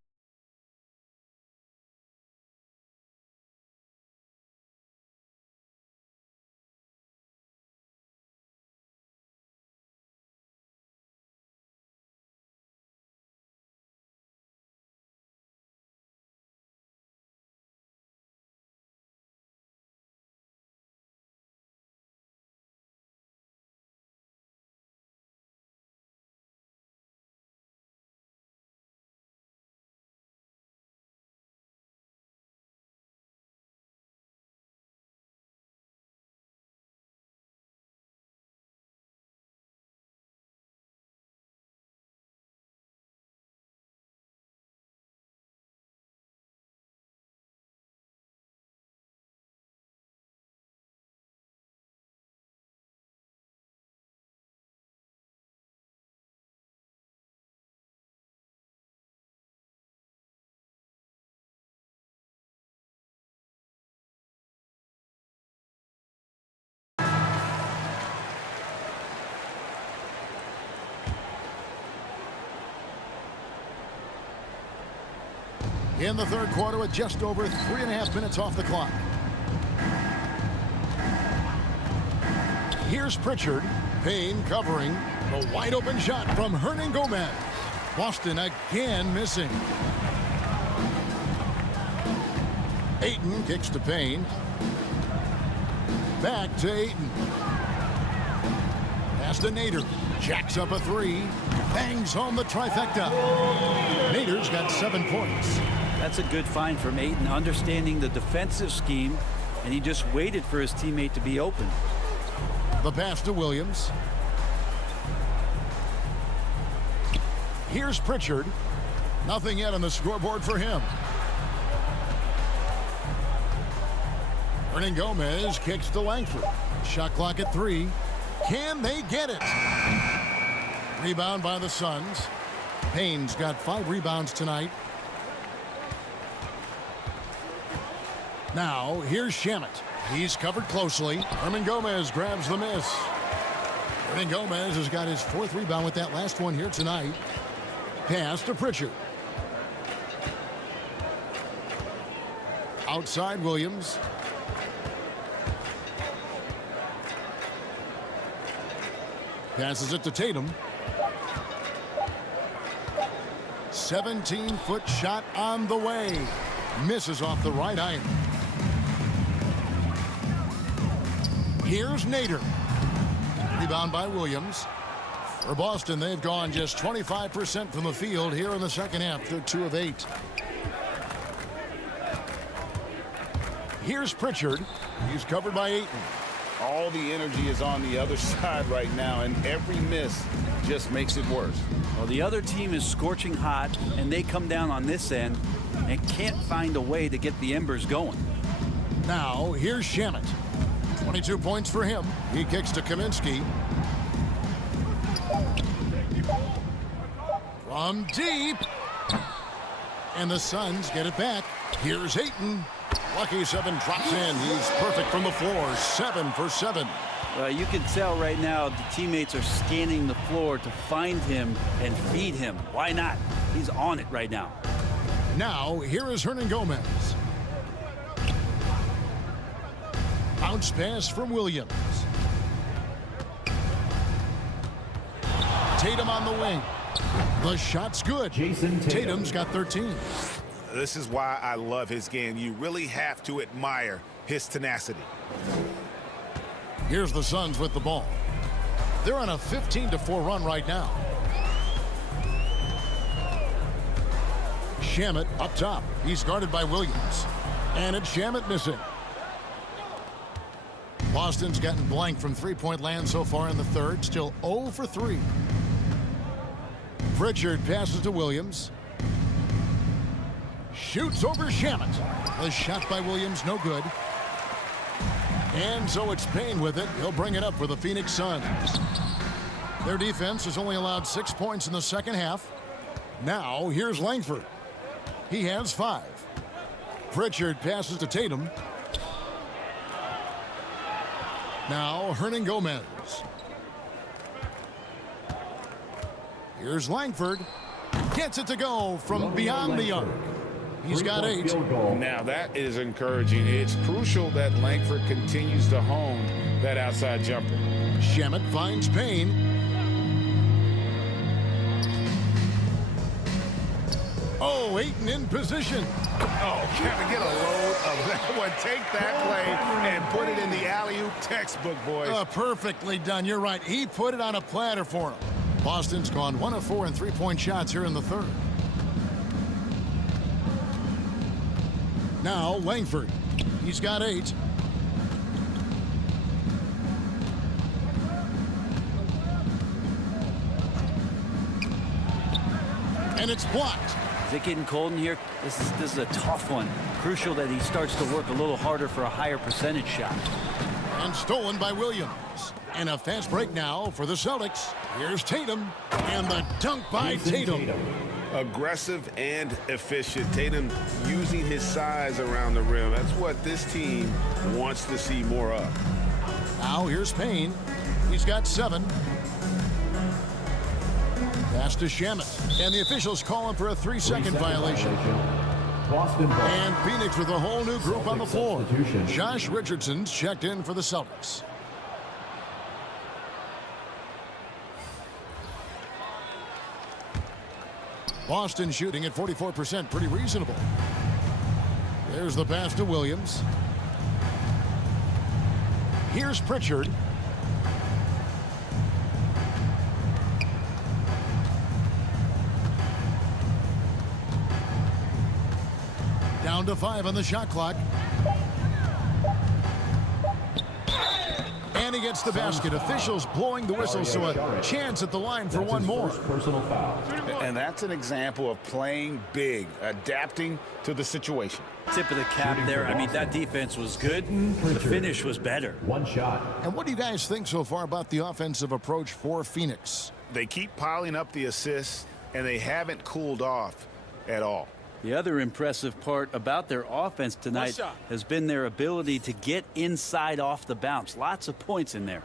In the third quarter with just over 3.5 minutes off the clock. Here's Pritchard. Payne covering. A wide open shot from Hernangomez. Boston again missing. Ayton kicks to Payne. Back to Ayton. Pass to Nader. Jacks up a 3. Bangs home the trifecta. Nader's got 7 points. That's a good find from Ayton, understanding the defensive scheme, and he just waited for his teammate to be open. The pass to Williams. Here's Pritchard. Nothing yet on the scoreboard for him. Hernangomez kicks to Langford. Shot clock at 3. Can they get it? Rebound by the Suns. Payne's got 5 rebounds tonight. Now, here's Shamet. He's covered closely. Hernangomez grabs the miss. Hernangomez has got his 4th rebound with that last one here tonight. Pass to Pritchard. Outside Williams. Passes it to Tatum. 17-foot shot on the way. Misses off the right iron. Here's Nader. Rebound by Williams. For Boston, they've gone just 25% from the field here in the second half. They're 2 of 8. Here's Pritchard. He's covered by Ayton. All the energy is on the other side right now, and every miss just makes it worse. Well, the other team is scorching hot, and they come down on this end and can't find a way to get the embers going. Now, here's Shamet. 22 points for him. He kicks to Kaminsky. From deep. And the Suns get it back. Here's Ayton. Lucky 7 drops in. He's perfect from the floor. 7 for 7. You can tell right now the teammates are scanning the floor to find him and feed him. Why not? He's on it right now. Now, here is Hernangomez. Bounce pass from Williams. Tatum on the wing. The shot's good. Jason Tatum. Tatum's got 13. This is why I love his game. You really have to admire his tenacity. Here's the Suns with the ball. They're on a 15-4 run right now. Shamet up top. He's guarded by Williams. And it's Shamet missing. Boston's gotten blank from three-point land so far in the third. Still 0 for 3. Pritchard passes to Williams. Shoots over Shamet. The shot by Williams, no good. And so it's Payne with it. He'll bring it up for the Phoenix Suns. Their defense has only allowed 6 points in the second half. Now, here's Langford. He has 5. Pritchard passes to Tatum. Now, Hernangomez. Here's Langford. Gets it to go from beyond the arc. He's got 8. Now that is encouraging. It's crucial that Langford continues to hone that outside jumper. Shamet finds Payne. Oh, Ayton in position. Oh, Kevin, get a load of that one. Take that play and put it in the alley-oop textbook, boys. Perfectly done. You're right. He put it on a platter for him. Boston's gone 1 of 4 in three-point shots here in the third. Now Langford. He's got 8. And it's blocked. Is it getting cold in here? This is a tough one. Crucial that he starts to work a little harder for a higher percentage shot. And stolen by Williams. And a fast break now for the Celtics. Here's Tatum. And the dunk by Tatum. Aggressive and efficient. Tatum using his size around the rim. That's what this team wants to see more of. Now here's Payne. He's got 7. Pass to Shamet. And the officials call him for a 3-second violation. Boston ball. And Phoenix with a whole new group on the floor. Substitution. Josh Richardson's checked in for the Celtics. Boston shooting at 44%, pretty reasonable. There's the pass to Williams. Here's Pritchard. Down to 5 on the shot clock. And he gets the basket. Officials blowing the whistle, so a chance at the line for one more. Personal foul. And that's an example of playing big, adapting to the situation. Tip of the cap there. I mean, that defense was good. The finish was better. 1 shot. And what do you guys think so far about the offensive approach for Phoenix? They keep piling up the assists, and they haven't cooled off at all. The other impressive part about their offense tonight has been their ability to get inside off the bounce. Lots of points in there.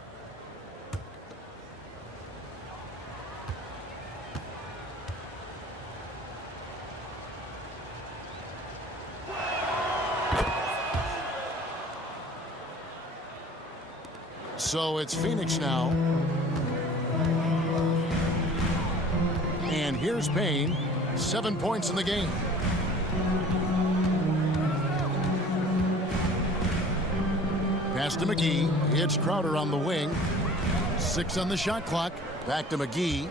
So it's Phoenix now. And here's Payne. 7 points in the game. Pass to McGee. It's Crowder on the wing. 6 on the shot clock. Back to McGee.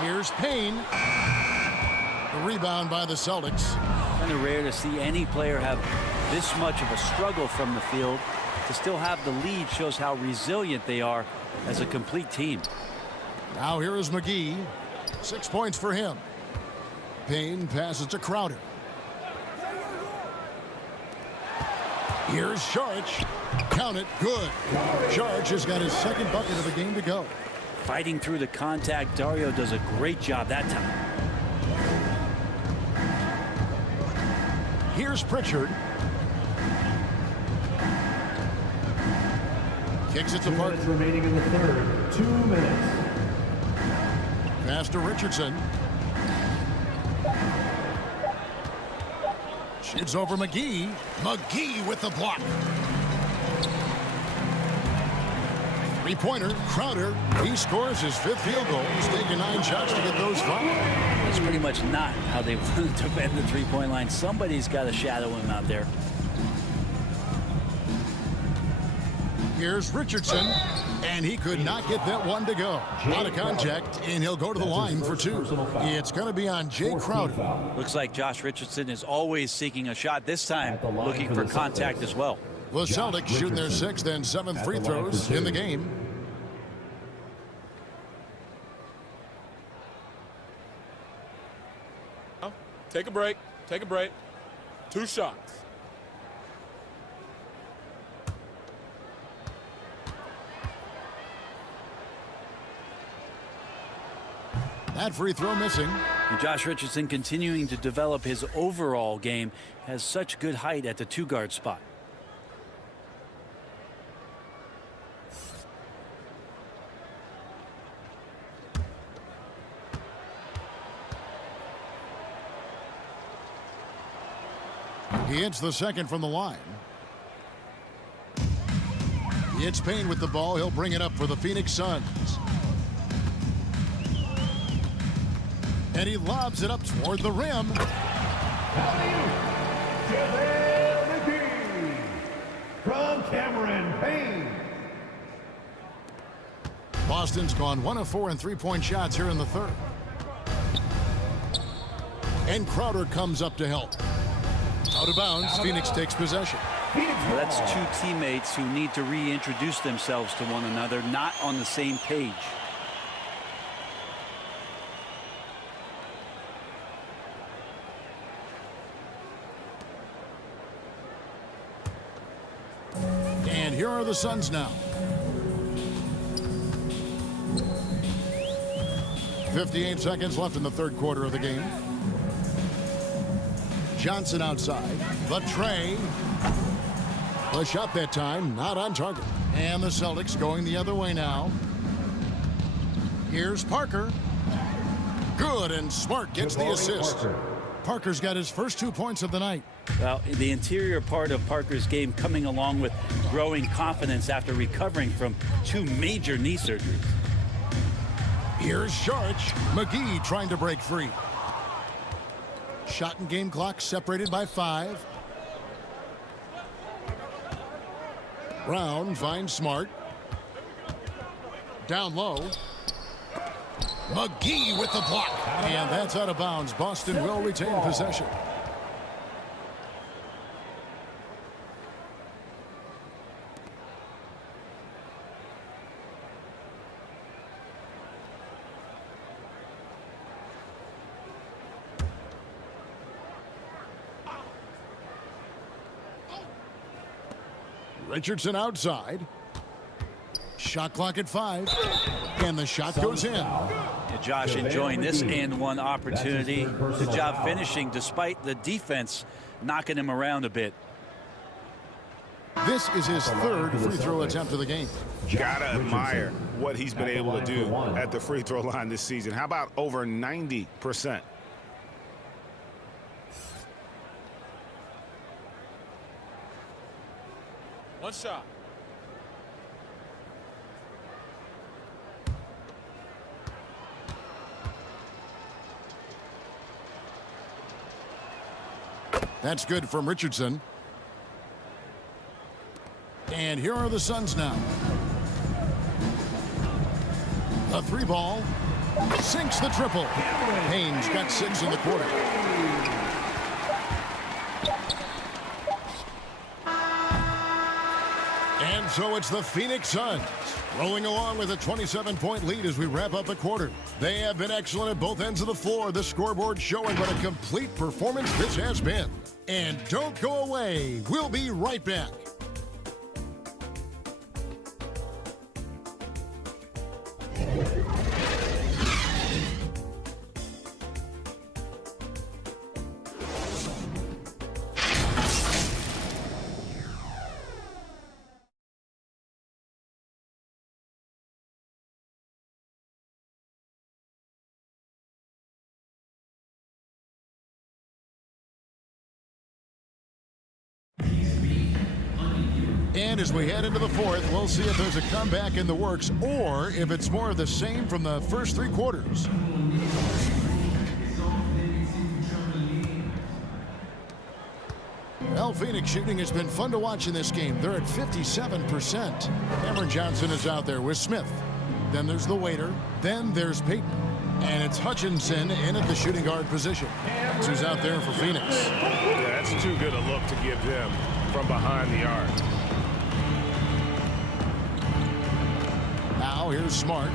Here's Payne. The rebound by the Celtics. Kind of rare to see any player have this much of a struggle from the field. To still have the lead shows how resilient they are as a complete team. Now here is McGee. 6 points for him. Payne passes to Crowder. Here's Saric. Count it. Good. Saric has got his second bucket of the game to go. Fighting through the contact, Dario does a great job that time. Here's Pritchard. Kicks it to 2 Parker. minutes remaining in the third. 2 minutes. Pass to Richardson. It's over McGee. McGee with the block. Three-pointer, Crowder. He scores his 5th field goal. He's taking 9 shots to get those 5. That's pretty much not how they want to defend the three-point line. Somebody's got to shadow him out there. Here's Richardson, and he could not get that one to go. Out of contact, and he'll go to the line for 2. It's going to be on Jay Crowder. Looks like Josh Richardson is always seeking a shot, this time looking for contact as well. The Celtics shooting their 6th and 7th free throws in the game. Take a break. Take a break. 2 shots. That free throw missing. And Josh Richardson continuing to develop his overall game, has such good height at the 2-guard spot. He hits the 2nd from the line. It's Payne with the ball. He'll bring it up for the Phoenix Suns. And he lobs it up toward the rim. From Cameron Payne. Boston's gone 1 of 4 in 3-point shots here in the 3rd. And Crowder comes up to help. Out of bounds, Phoenix takes possession. Well, that's 2 teammates who need to reintroduce themselves to one another, not on the same page. And here are the Suns now. 58 seconds left in the 3rd quarter of the game. Johnson outside. The tray. The shot that time, not on target. And the Celtics going the other way now. Here's Parker. Good, and Smart gets the assist. Parker's got his first 2 points of the night. Well, the interior part of Parker's game coming along with growing confidence after recovering from 2 major knee surgeries. Here's Sharch. McGee trying to break free. Shot and game clock separated by 5. Brown finds Smart. Down low. McGee with the block. And that's out of bounds. Boston will retain possession. Richardson outside. Shot clock at 5. And the shot goes in. Yeah, Josh enjoying this and one opportunity. Good job finishing despite the defense knocking him around a bit. This is his 3rd free throw attempt of the game. Gotta admire what he's been able to do at the free throw line this season. How about over 90%? One shot. That's good from Richardson. And here are the Suns now. A 3 ball. Sinks the triple. Payne's got 6 in the quarter. And so it's the Phoenix Suns rolling along with a 27-point lead as we wrap up the quarter. They have been excellent at both ends of the floor. The scoreboard showing what a complete performance this has been. And don't go away. We'll be right back. And as we head into the fourth, we'll see if there's a comeback in the works or if it's more of the same from the first three quarters. Well, Phoenix shooting has been fun to watch in this game. They're at 57%. Cameron Johnson is out there with Smith. Then there's the waiter. Then there's Payton. And it's Hutchinson in at the shooting guard position. That's who's out there for Phoenix. Yeah, that's too good a look to give them from behind the arc. Now here's Smart.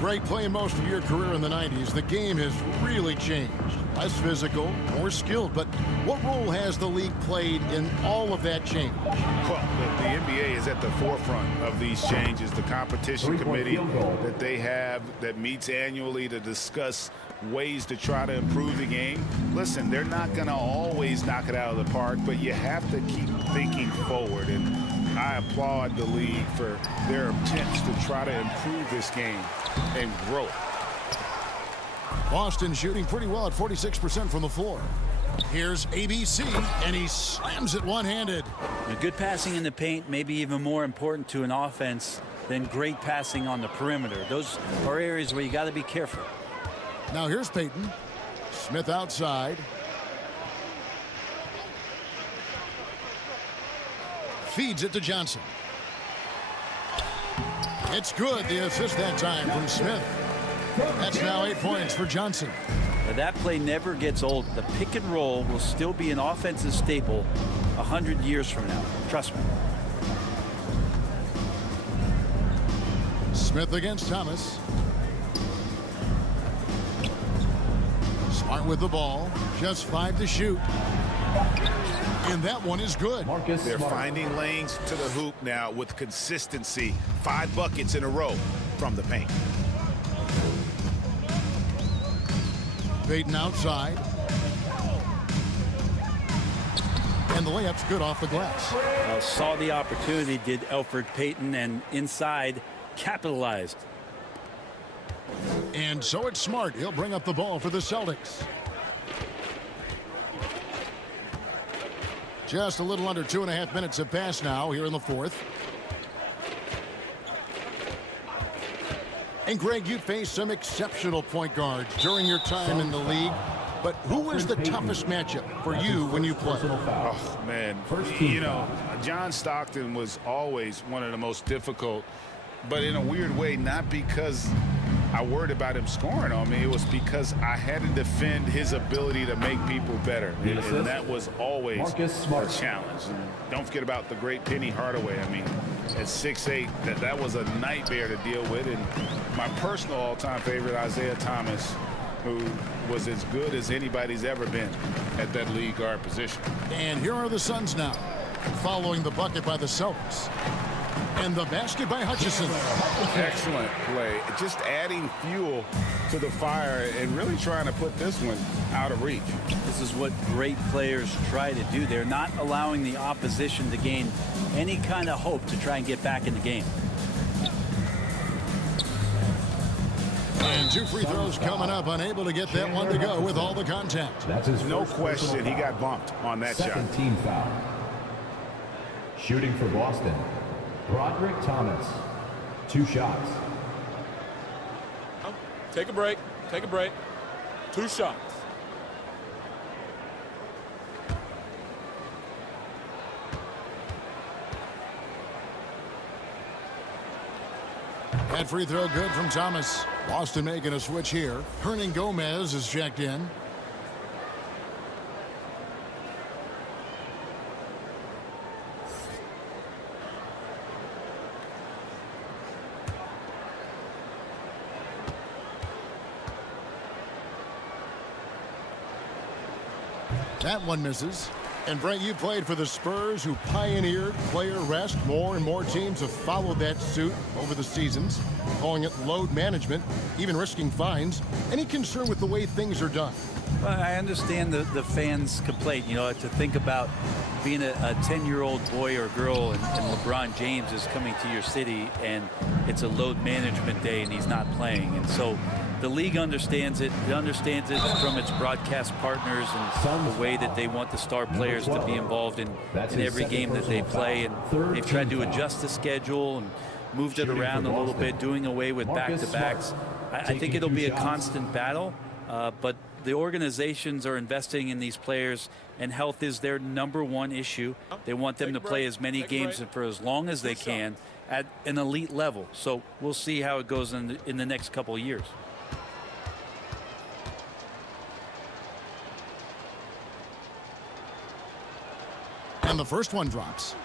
Great playing most of your career in the 90s. The game has really changed. Less physical, more skilled. But what role has the league played in all of that change? Well, the NBA is at the forefront of these changes. The competition committee that they have that meets annually to discuss ways to try to improve the game. Listen, they're not going to always knock it out of the park, but you have to keep thinking forward. And I applaud the league for their attempts to try to improve this game and grow it. Boston shooting pretty well at 46% from the floor. Here's ABC, and he slams it one-handed. Good passing in the paint may be even more important to an offense than great passing on the perimeter. Those are areas where you got to be careful. Now here's Payton. Smith outside. Feeds it to Johnson. It's good. The assist that time from Smith. That's now 8 points for Johnson. Now that play never gets old. The pick and roll will still be an offensive staple 100 years from now. Trust me. Smith against Thomas. Smart with the ball. Just 5 to shoot. And that one is good. They're finding lanes to the hoop now with consistency. 5 buckets in a row from the paint. Payton outside. And the layup's good off the glass. Saw the opportunity, did Elfrid Payton, and inside capitalized. And so it's Smart. He'll bring up the ball for the Celtics. Just a little under 2.5 minutes have passed now here in the fourth. And Greg, you faced some exceptional point guards during your time in the league. But who was the toughest matchup for you when you played? Oh, man. You know, John Stockton was always one of the most difficult, but in a weird way, not because I worried about him scoring on me. It was because I had to defend his ability to make people better. And that was always a challenge. And don't forget about the great Penny Hardaway. I mean, at 6'8", that was a nightmare to deal with. And my personal all-time favorite, Isaiah Thomas, who was as good as anybody's ever been at that lead guard position. And here are the Suns now, following the bucket by the Celtics. And the basket by Hutchinson. Excellent play. Just adding fuel to the fire and really trying to put this one out of reach. This is what great players try to do. They're not allowing the opposition to gain any kind of hope to try and get back in the game. And 2 free throws coming up, unable to get that one to go with all the contact. That's his No first question, personal he got foul. bumped on that shot. Second team foul. Shooting for Boston, Broderick Thomas. 2 shots. Take a break. Take a break. 2 shots. That free throw good from Thomas. Boston making a switch here. Hernan Gomez is checked in. That one misses. And Brent, you played for the Spurs, who pioneered player rest. More and more teams have followed that suit over the seasons, calling it load management, even risking fines. Any concern with the way things are done? Well, I understand the fans' complaint, you know, to think about being a 10-year-old boy or girl and LeBron James is coming to your city and it's a load management day and he's not playing. And so the league understands it. It understands it from its broadcast partners and the way that they want the star players to be involved in every game that they play. And they've tried to adjust the schedule and moved it around a little bit, doing away with back-to-backs. I think it'll be a constant battle, but the organizations are investing in these players, and health is their #1 issue. They want them to play as many games and for as long as they can at an elite level. So we'll see how it goes in the next couple of years. And the first one drops.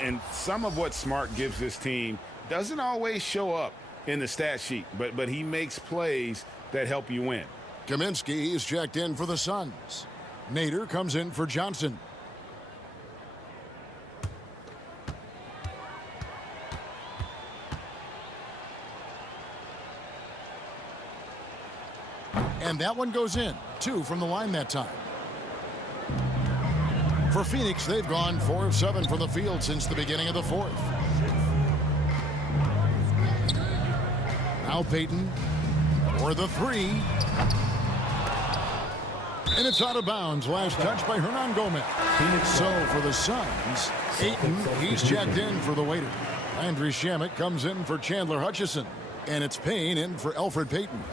And some of what Smart gives this team doesn't always show up in the stat sheet, but he makes plays that help you win. Kaminsky is checked in for the Suns. Nader comes in for Johnson. And that one goes in. 2 from the line that time. For Phoenix, they've gone 4 of 7 from the field since the beginning of the 4th. Now Payton for the 3. And it's out of bounds. Last touch by Hernan Gomez. So for the Suns, Ayton, he's checked in for the waiter. Landry Shamet comes in for Chandler Hutchison. And it's Payne in for Elfrid Payton.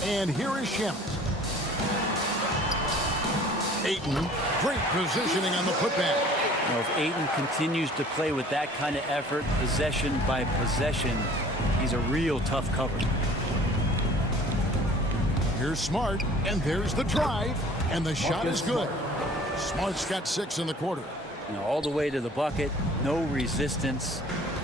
And here is Shamet. Ayton, great positioning on the putback. You know, if Ayton continues to play with that kind of effort, possession by possession, he's a real tough cover. Here's Smart, and there's the drive, and the shot is good. Smart's got 6 in the quarter. You know, all the way to the bucket, no resistance,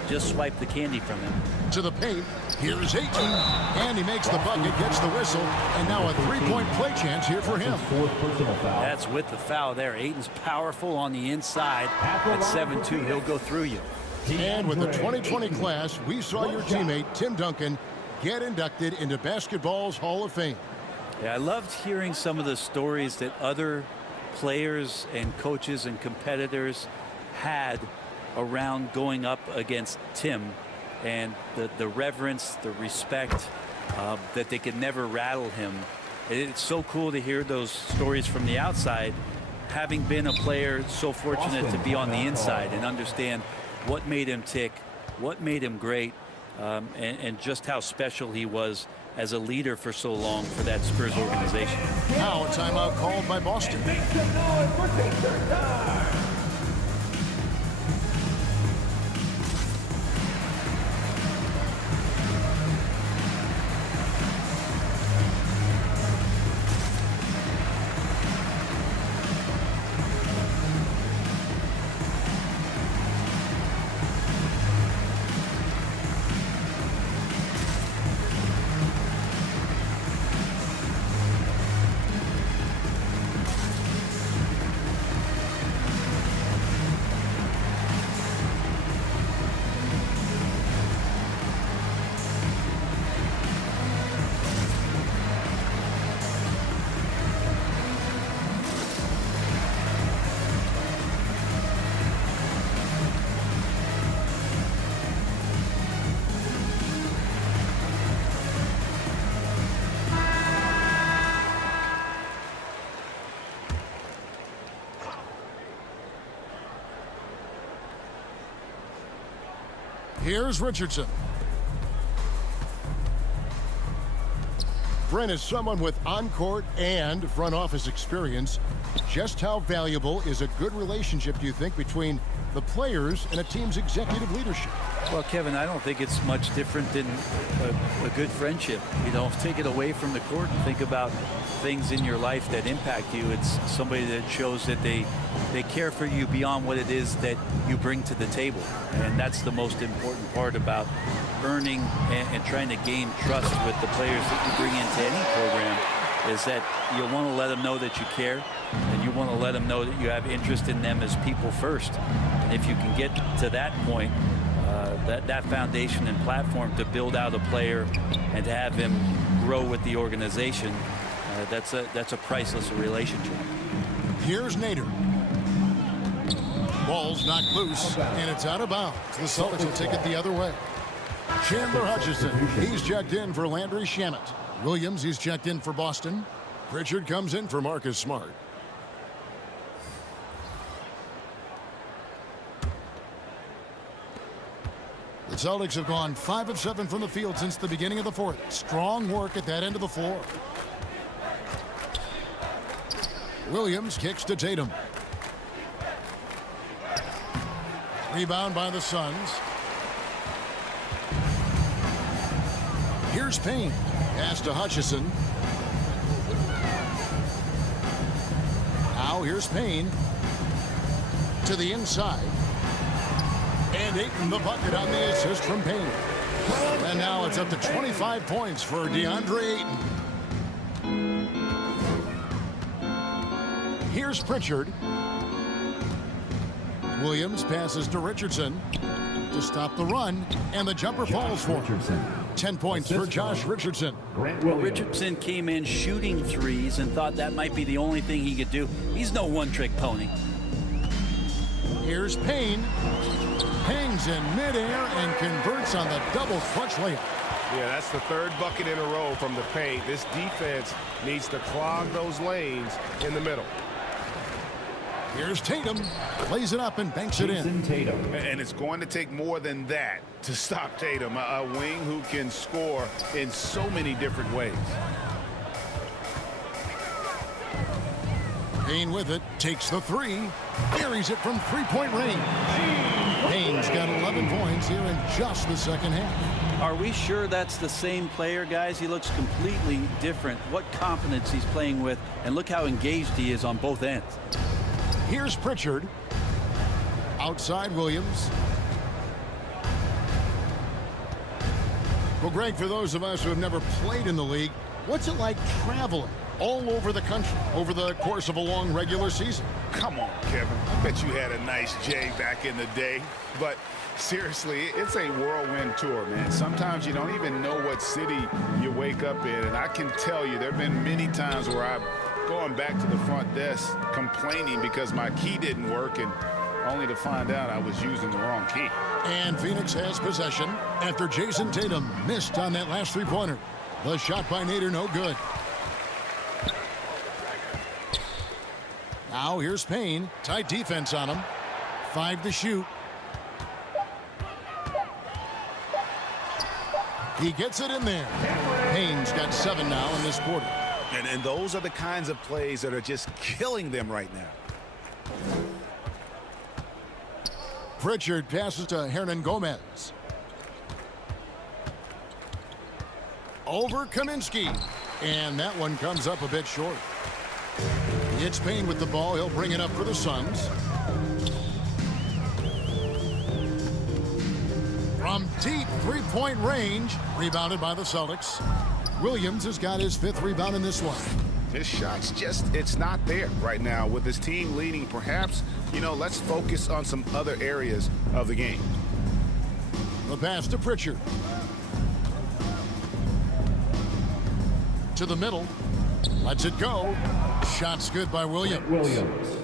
just swipe the candy from him. To the paint, here's Ayton, and he makes the bucket, gets the whistle, and now a 3-point play chance here for him. That's with the foul there. Ayton's powerful on the inside. At 7'2", he'll go through you. And with the 2020 class, we saw your teammate, Tim Duncan, get inducted into basketball's Hall of Fame. Yeah, I loved hearing some of the stories that other players and coaches and competitors had around going up against Tim, and the reverence, the respect, that they could never rattle him. It's so cool to hear those stories from the outside, having been a player so fortunate to be on the inside and understand what made him tick, what made him great, and just how special he was as a leader for so long for that Spurs organization. Now a timeout called by Boston. Make some noise for Take-Their Time. Here's Richardson. Brent is someone with on-court and front office experience. Just how valuable is a good relationship, do you think, between the players and a team's executive leadership? Well, Kevin, I don't think it's much different than a good friendship. You know, take it away from the court and think about things in your life that impact you. It's somebody that shows that they care for you beyond what it is that you bring to the table. And that's the most important part about earning and trying to gain trust with the players that you bring into any program. is that you want to let them know that you care, and you want to let them know that you have interest in them as people first. And if you can get to that point, that foundation and platform to build out a player and to have him grow with the organization, that's a priceless relationship. Here's Nader. Ball's knocked loose, and it's out of bounds. The Celtics will take it the other way. Chandler Hutchison, he's checked in for Landry Shamet. Williams, he's checked in for Boston. Pritchard comes in for Marcus Smart. The Celtics have gone 5 of 7 from the field since the beginning of the fourth. Strong work at that end of the floor. Williams kicks to Tatum. Rebound by the Suns. Here's Payne. Pass to Hutchison. Now here's Payne. To the inside. And Ayton the bucket on the assist from Payne. And now it's up to 25 points for DeAndre Ayton. Here's Pritchard. Williams passes to Richardson to stop the run, and the jumper falls for him. 10 points for Josh Richardson. Richardson came in shooting threes and thought that might be the only thing he could do. He's no one-trick pony. Here's Payne. Hangs in midair and converts on the double clutch layup. Yeah, that's the third bucket in a row from the paint. This defense needs to clog those lanes in the middle. Here's Tatum. Plays it up and banks it in. And it's going to take more than that to stop Tatum, a wing who can score in so many different ways. Payne with it, takes the three, buries it from three-point range. Payne's got 11 points here in just the second half. Are we sure that's the same player, guys? He looks completely different. What confidence he's playing with, and look how engaged he is on both ends. Here's Pritchard. Outside Williams. Well, Greg, for those of us who have never played in the league, what's it like traveling all over the country over the course of a long regular season? Come on, Kevin. I bet you had a nice J back in the day. But seriously, it's a whirlwind tour, man. Sometimes you don't even know what city you wake up in. And I can tell you there have been many times where I've gone back to the front desk complaining because my key didn't work, and only to find out I was using the wrong key. And Phoenix has possession after Jason Tatum missed on that last three-pointer. The shot by Nader, no good. Now here's Payne. Tight defense on him. 5 to shoot. He gets it in there. Payne's got 7 now in this quarter. And those are the kinds of plays that are just killing them right now. Pritchard passes to Hernan Gomez. Over Kaminsky. And that one comes up a bit short. It's Payne with the ball. He'll bring it up for the Suns. From deep three-point range. Rebounded by the Celtics. Williams has got his 5th rebound in this one. His shot's just, it's not there right now. With his team leading, perhaps, let's focus on some other areas of the game. The pass to Pritchard. To the middle. Lets it go. Shot's good by Williams.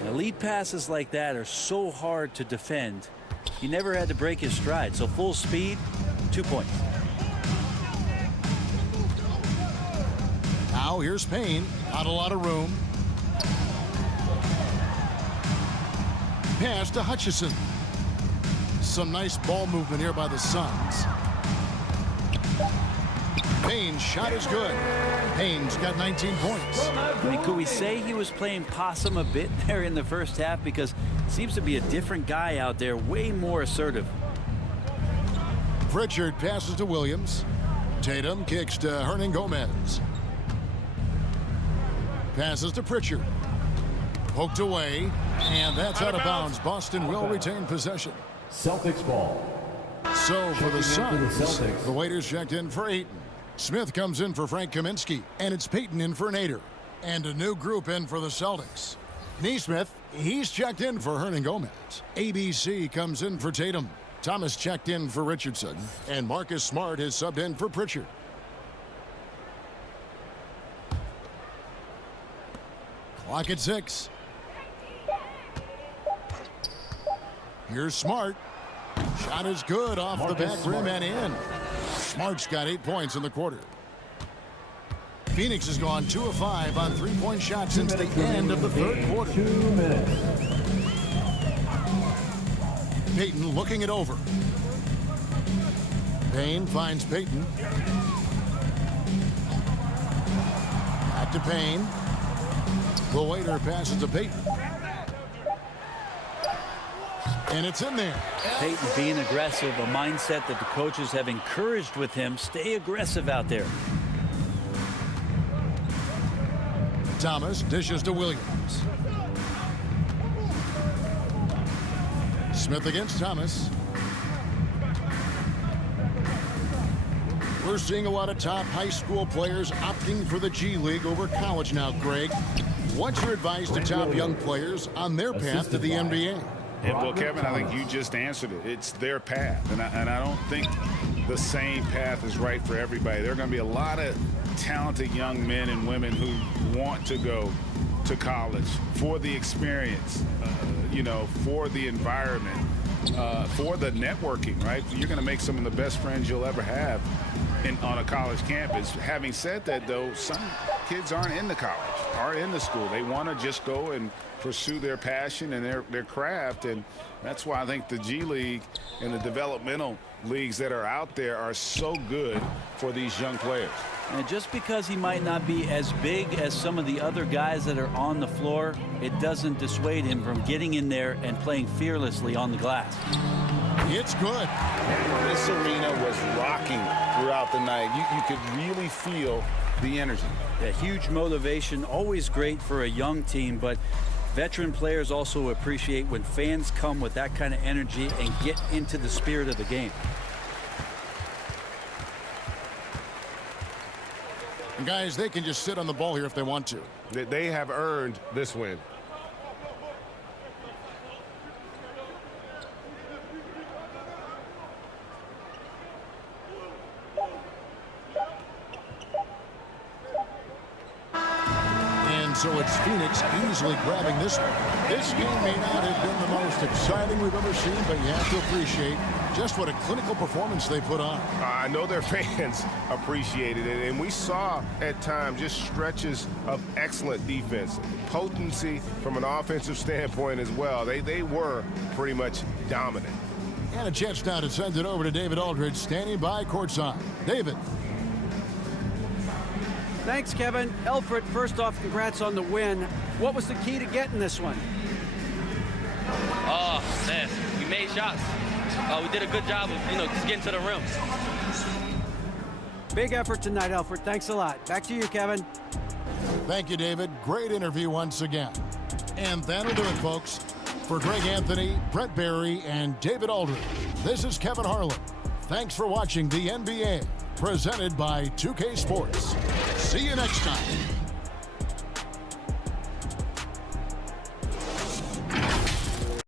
Now, lead passes like that are so hard to defend. He never had to break his stride. So full speed, 2 points. Now here's Payne. Not a lot of room. Pass to Hutchison. Some nice ball movement here by the Suns. Payne's shot is good. Payne's got 19 points. I mean, could we say he was playing possum a bit there in the first half? Because it seems to be a different guy out there, way more assertive. Pritchard passes to Williams. Tatum kicks to Hernan Gomez. Passes to Pritchard. Poked away, and that's out of bounds. Boston will retain possession. Celtics ball. So for the Checking in for Suns, the Celtics. the waiters checked in for Ayton. Smith comes in for Frank Kaminsky, and it's Payton in for Nader. And a new group in for the Celtics. Neesmith, he's checked in for Hernan Gomez. ABC comes in for Tatum. Thomas checked in for Richardson. And Marcus Smart is subbed in for Pritchard. Clock at 6. Here's Smart. Shot is good off the back rim and in. Smart's got 8 points in the quarter. Phoenix has gone 2 of 5 on three-point shots since the end of the third quarter. 2 minutes. Payton looking it over. Payne finds Payton. Back to Payne. The waiter passes to Payton. And it's in there. Payton being aggressive, a mindset that the coaches have encouraged with him. Stay aggressive out there. Thomas dishes to Williams. Smith against Thomas. We're seeing a lot of top high school players opting for the G League over college now, Greg. What's your advice to top young players on their path to the NBA? And well, Kevin, I think you just answered it. It's their path, and I don't think the same path is right for everybody. There are going to be a lot of talented young men and women who want to go to college for the experience, for the environment, for the networking, right? You're going to make some of the best friends you'll ever have on a college campus. Having said that, though, some kids aren't in the college, aren't in the school. They want to just go and pursue their passion and their craft, and that's why I think the G League and the developmental leagues that are out there are so good for these young players. And just because he might not be as big as some of the other guys that are on the floor, it doesn't dissuade him from getting in there and playing fearlessly on the glass. It's good. This arena was rocking throughout the night. You could really feel the energy. A huge motivation, always great for a young team, but veteran players also appreciate when fans come with that kind of energy and get into the spirit of the game. And guys, they can just sit on the ball here if they want to. They have earned this win. So it's Phoenix easily grabbing this one. This game may not have been the most exciting we've ever seen, but you have to appreciate just what a clinical performance they put on. I know their fans appreciated it, and we saw at times just stretches of excellent defense. Potency from an offensive standpoint as well. They were pretty much dominant. And a chance now to send it over to David Aldridge, standing by courtside. David. Thanks, Kevin. Elfrid, first off, congrats on the win. What was the key to getting this one? Oh, man, we made shots. We did a good job of, just getting to the rim. Big effort tonight, Elfrid. Thanks a lot. Back to you, Kevin. Thank you, David. Great interview once again. And that'll do it, folks. For Greg Anthony, Brett Barry, and David Aldridge, this is Kevin Harlan. Thanks for watching the NBA, presented by 2K Sports. See you next time.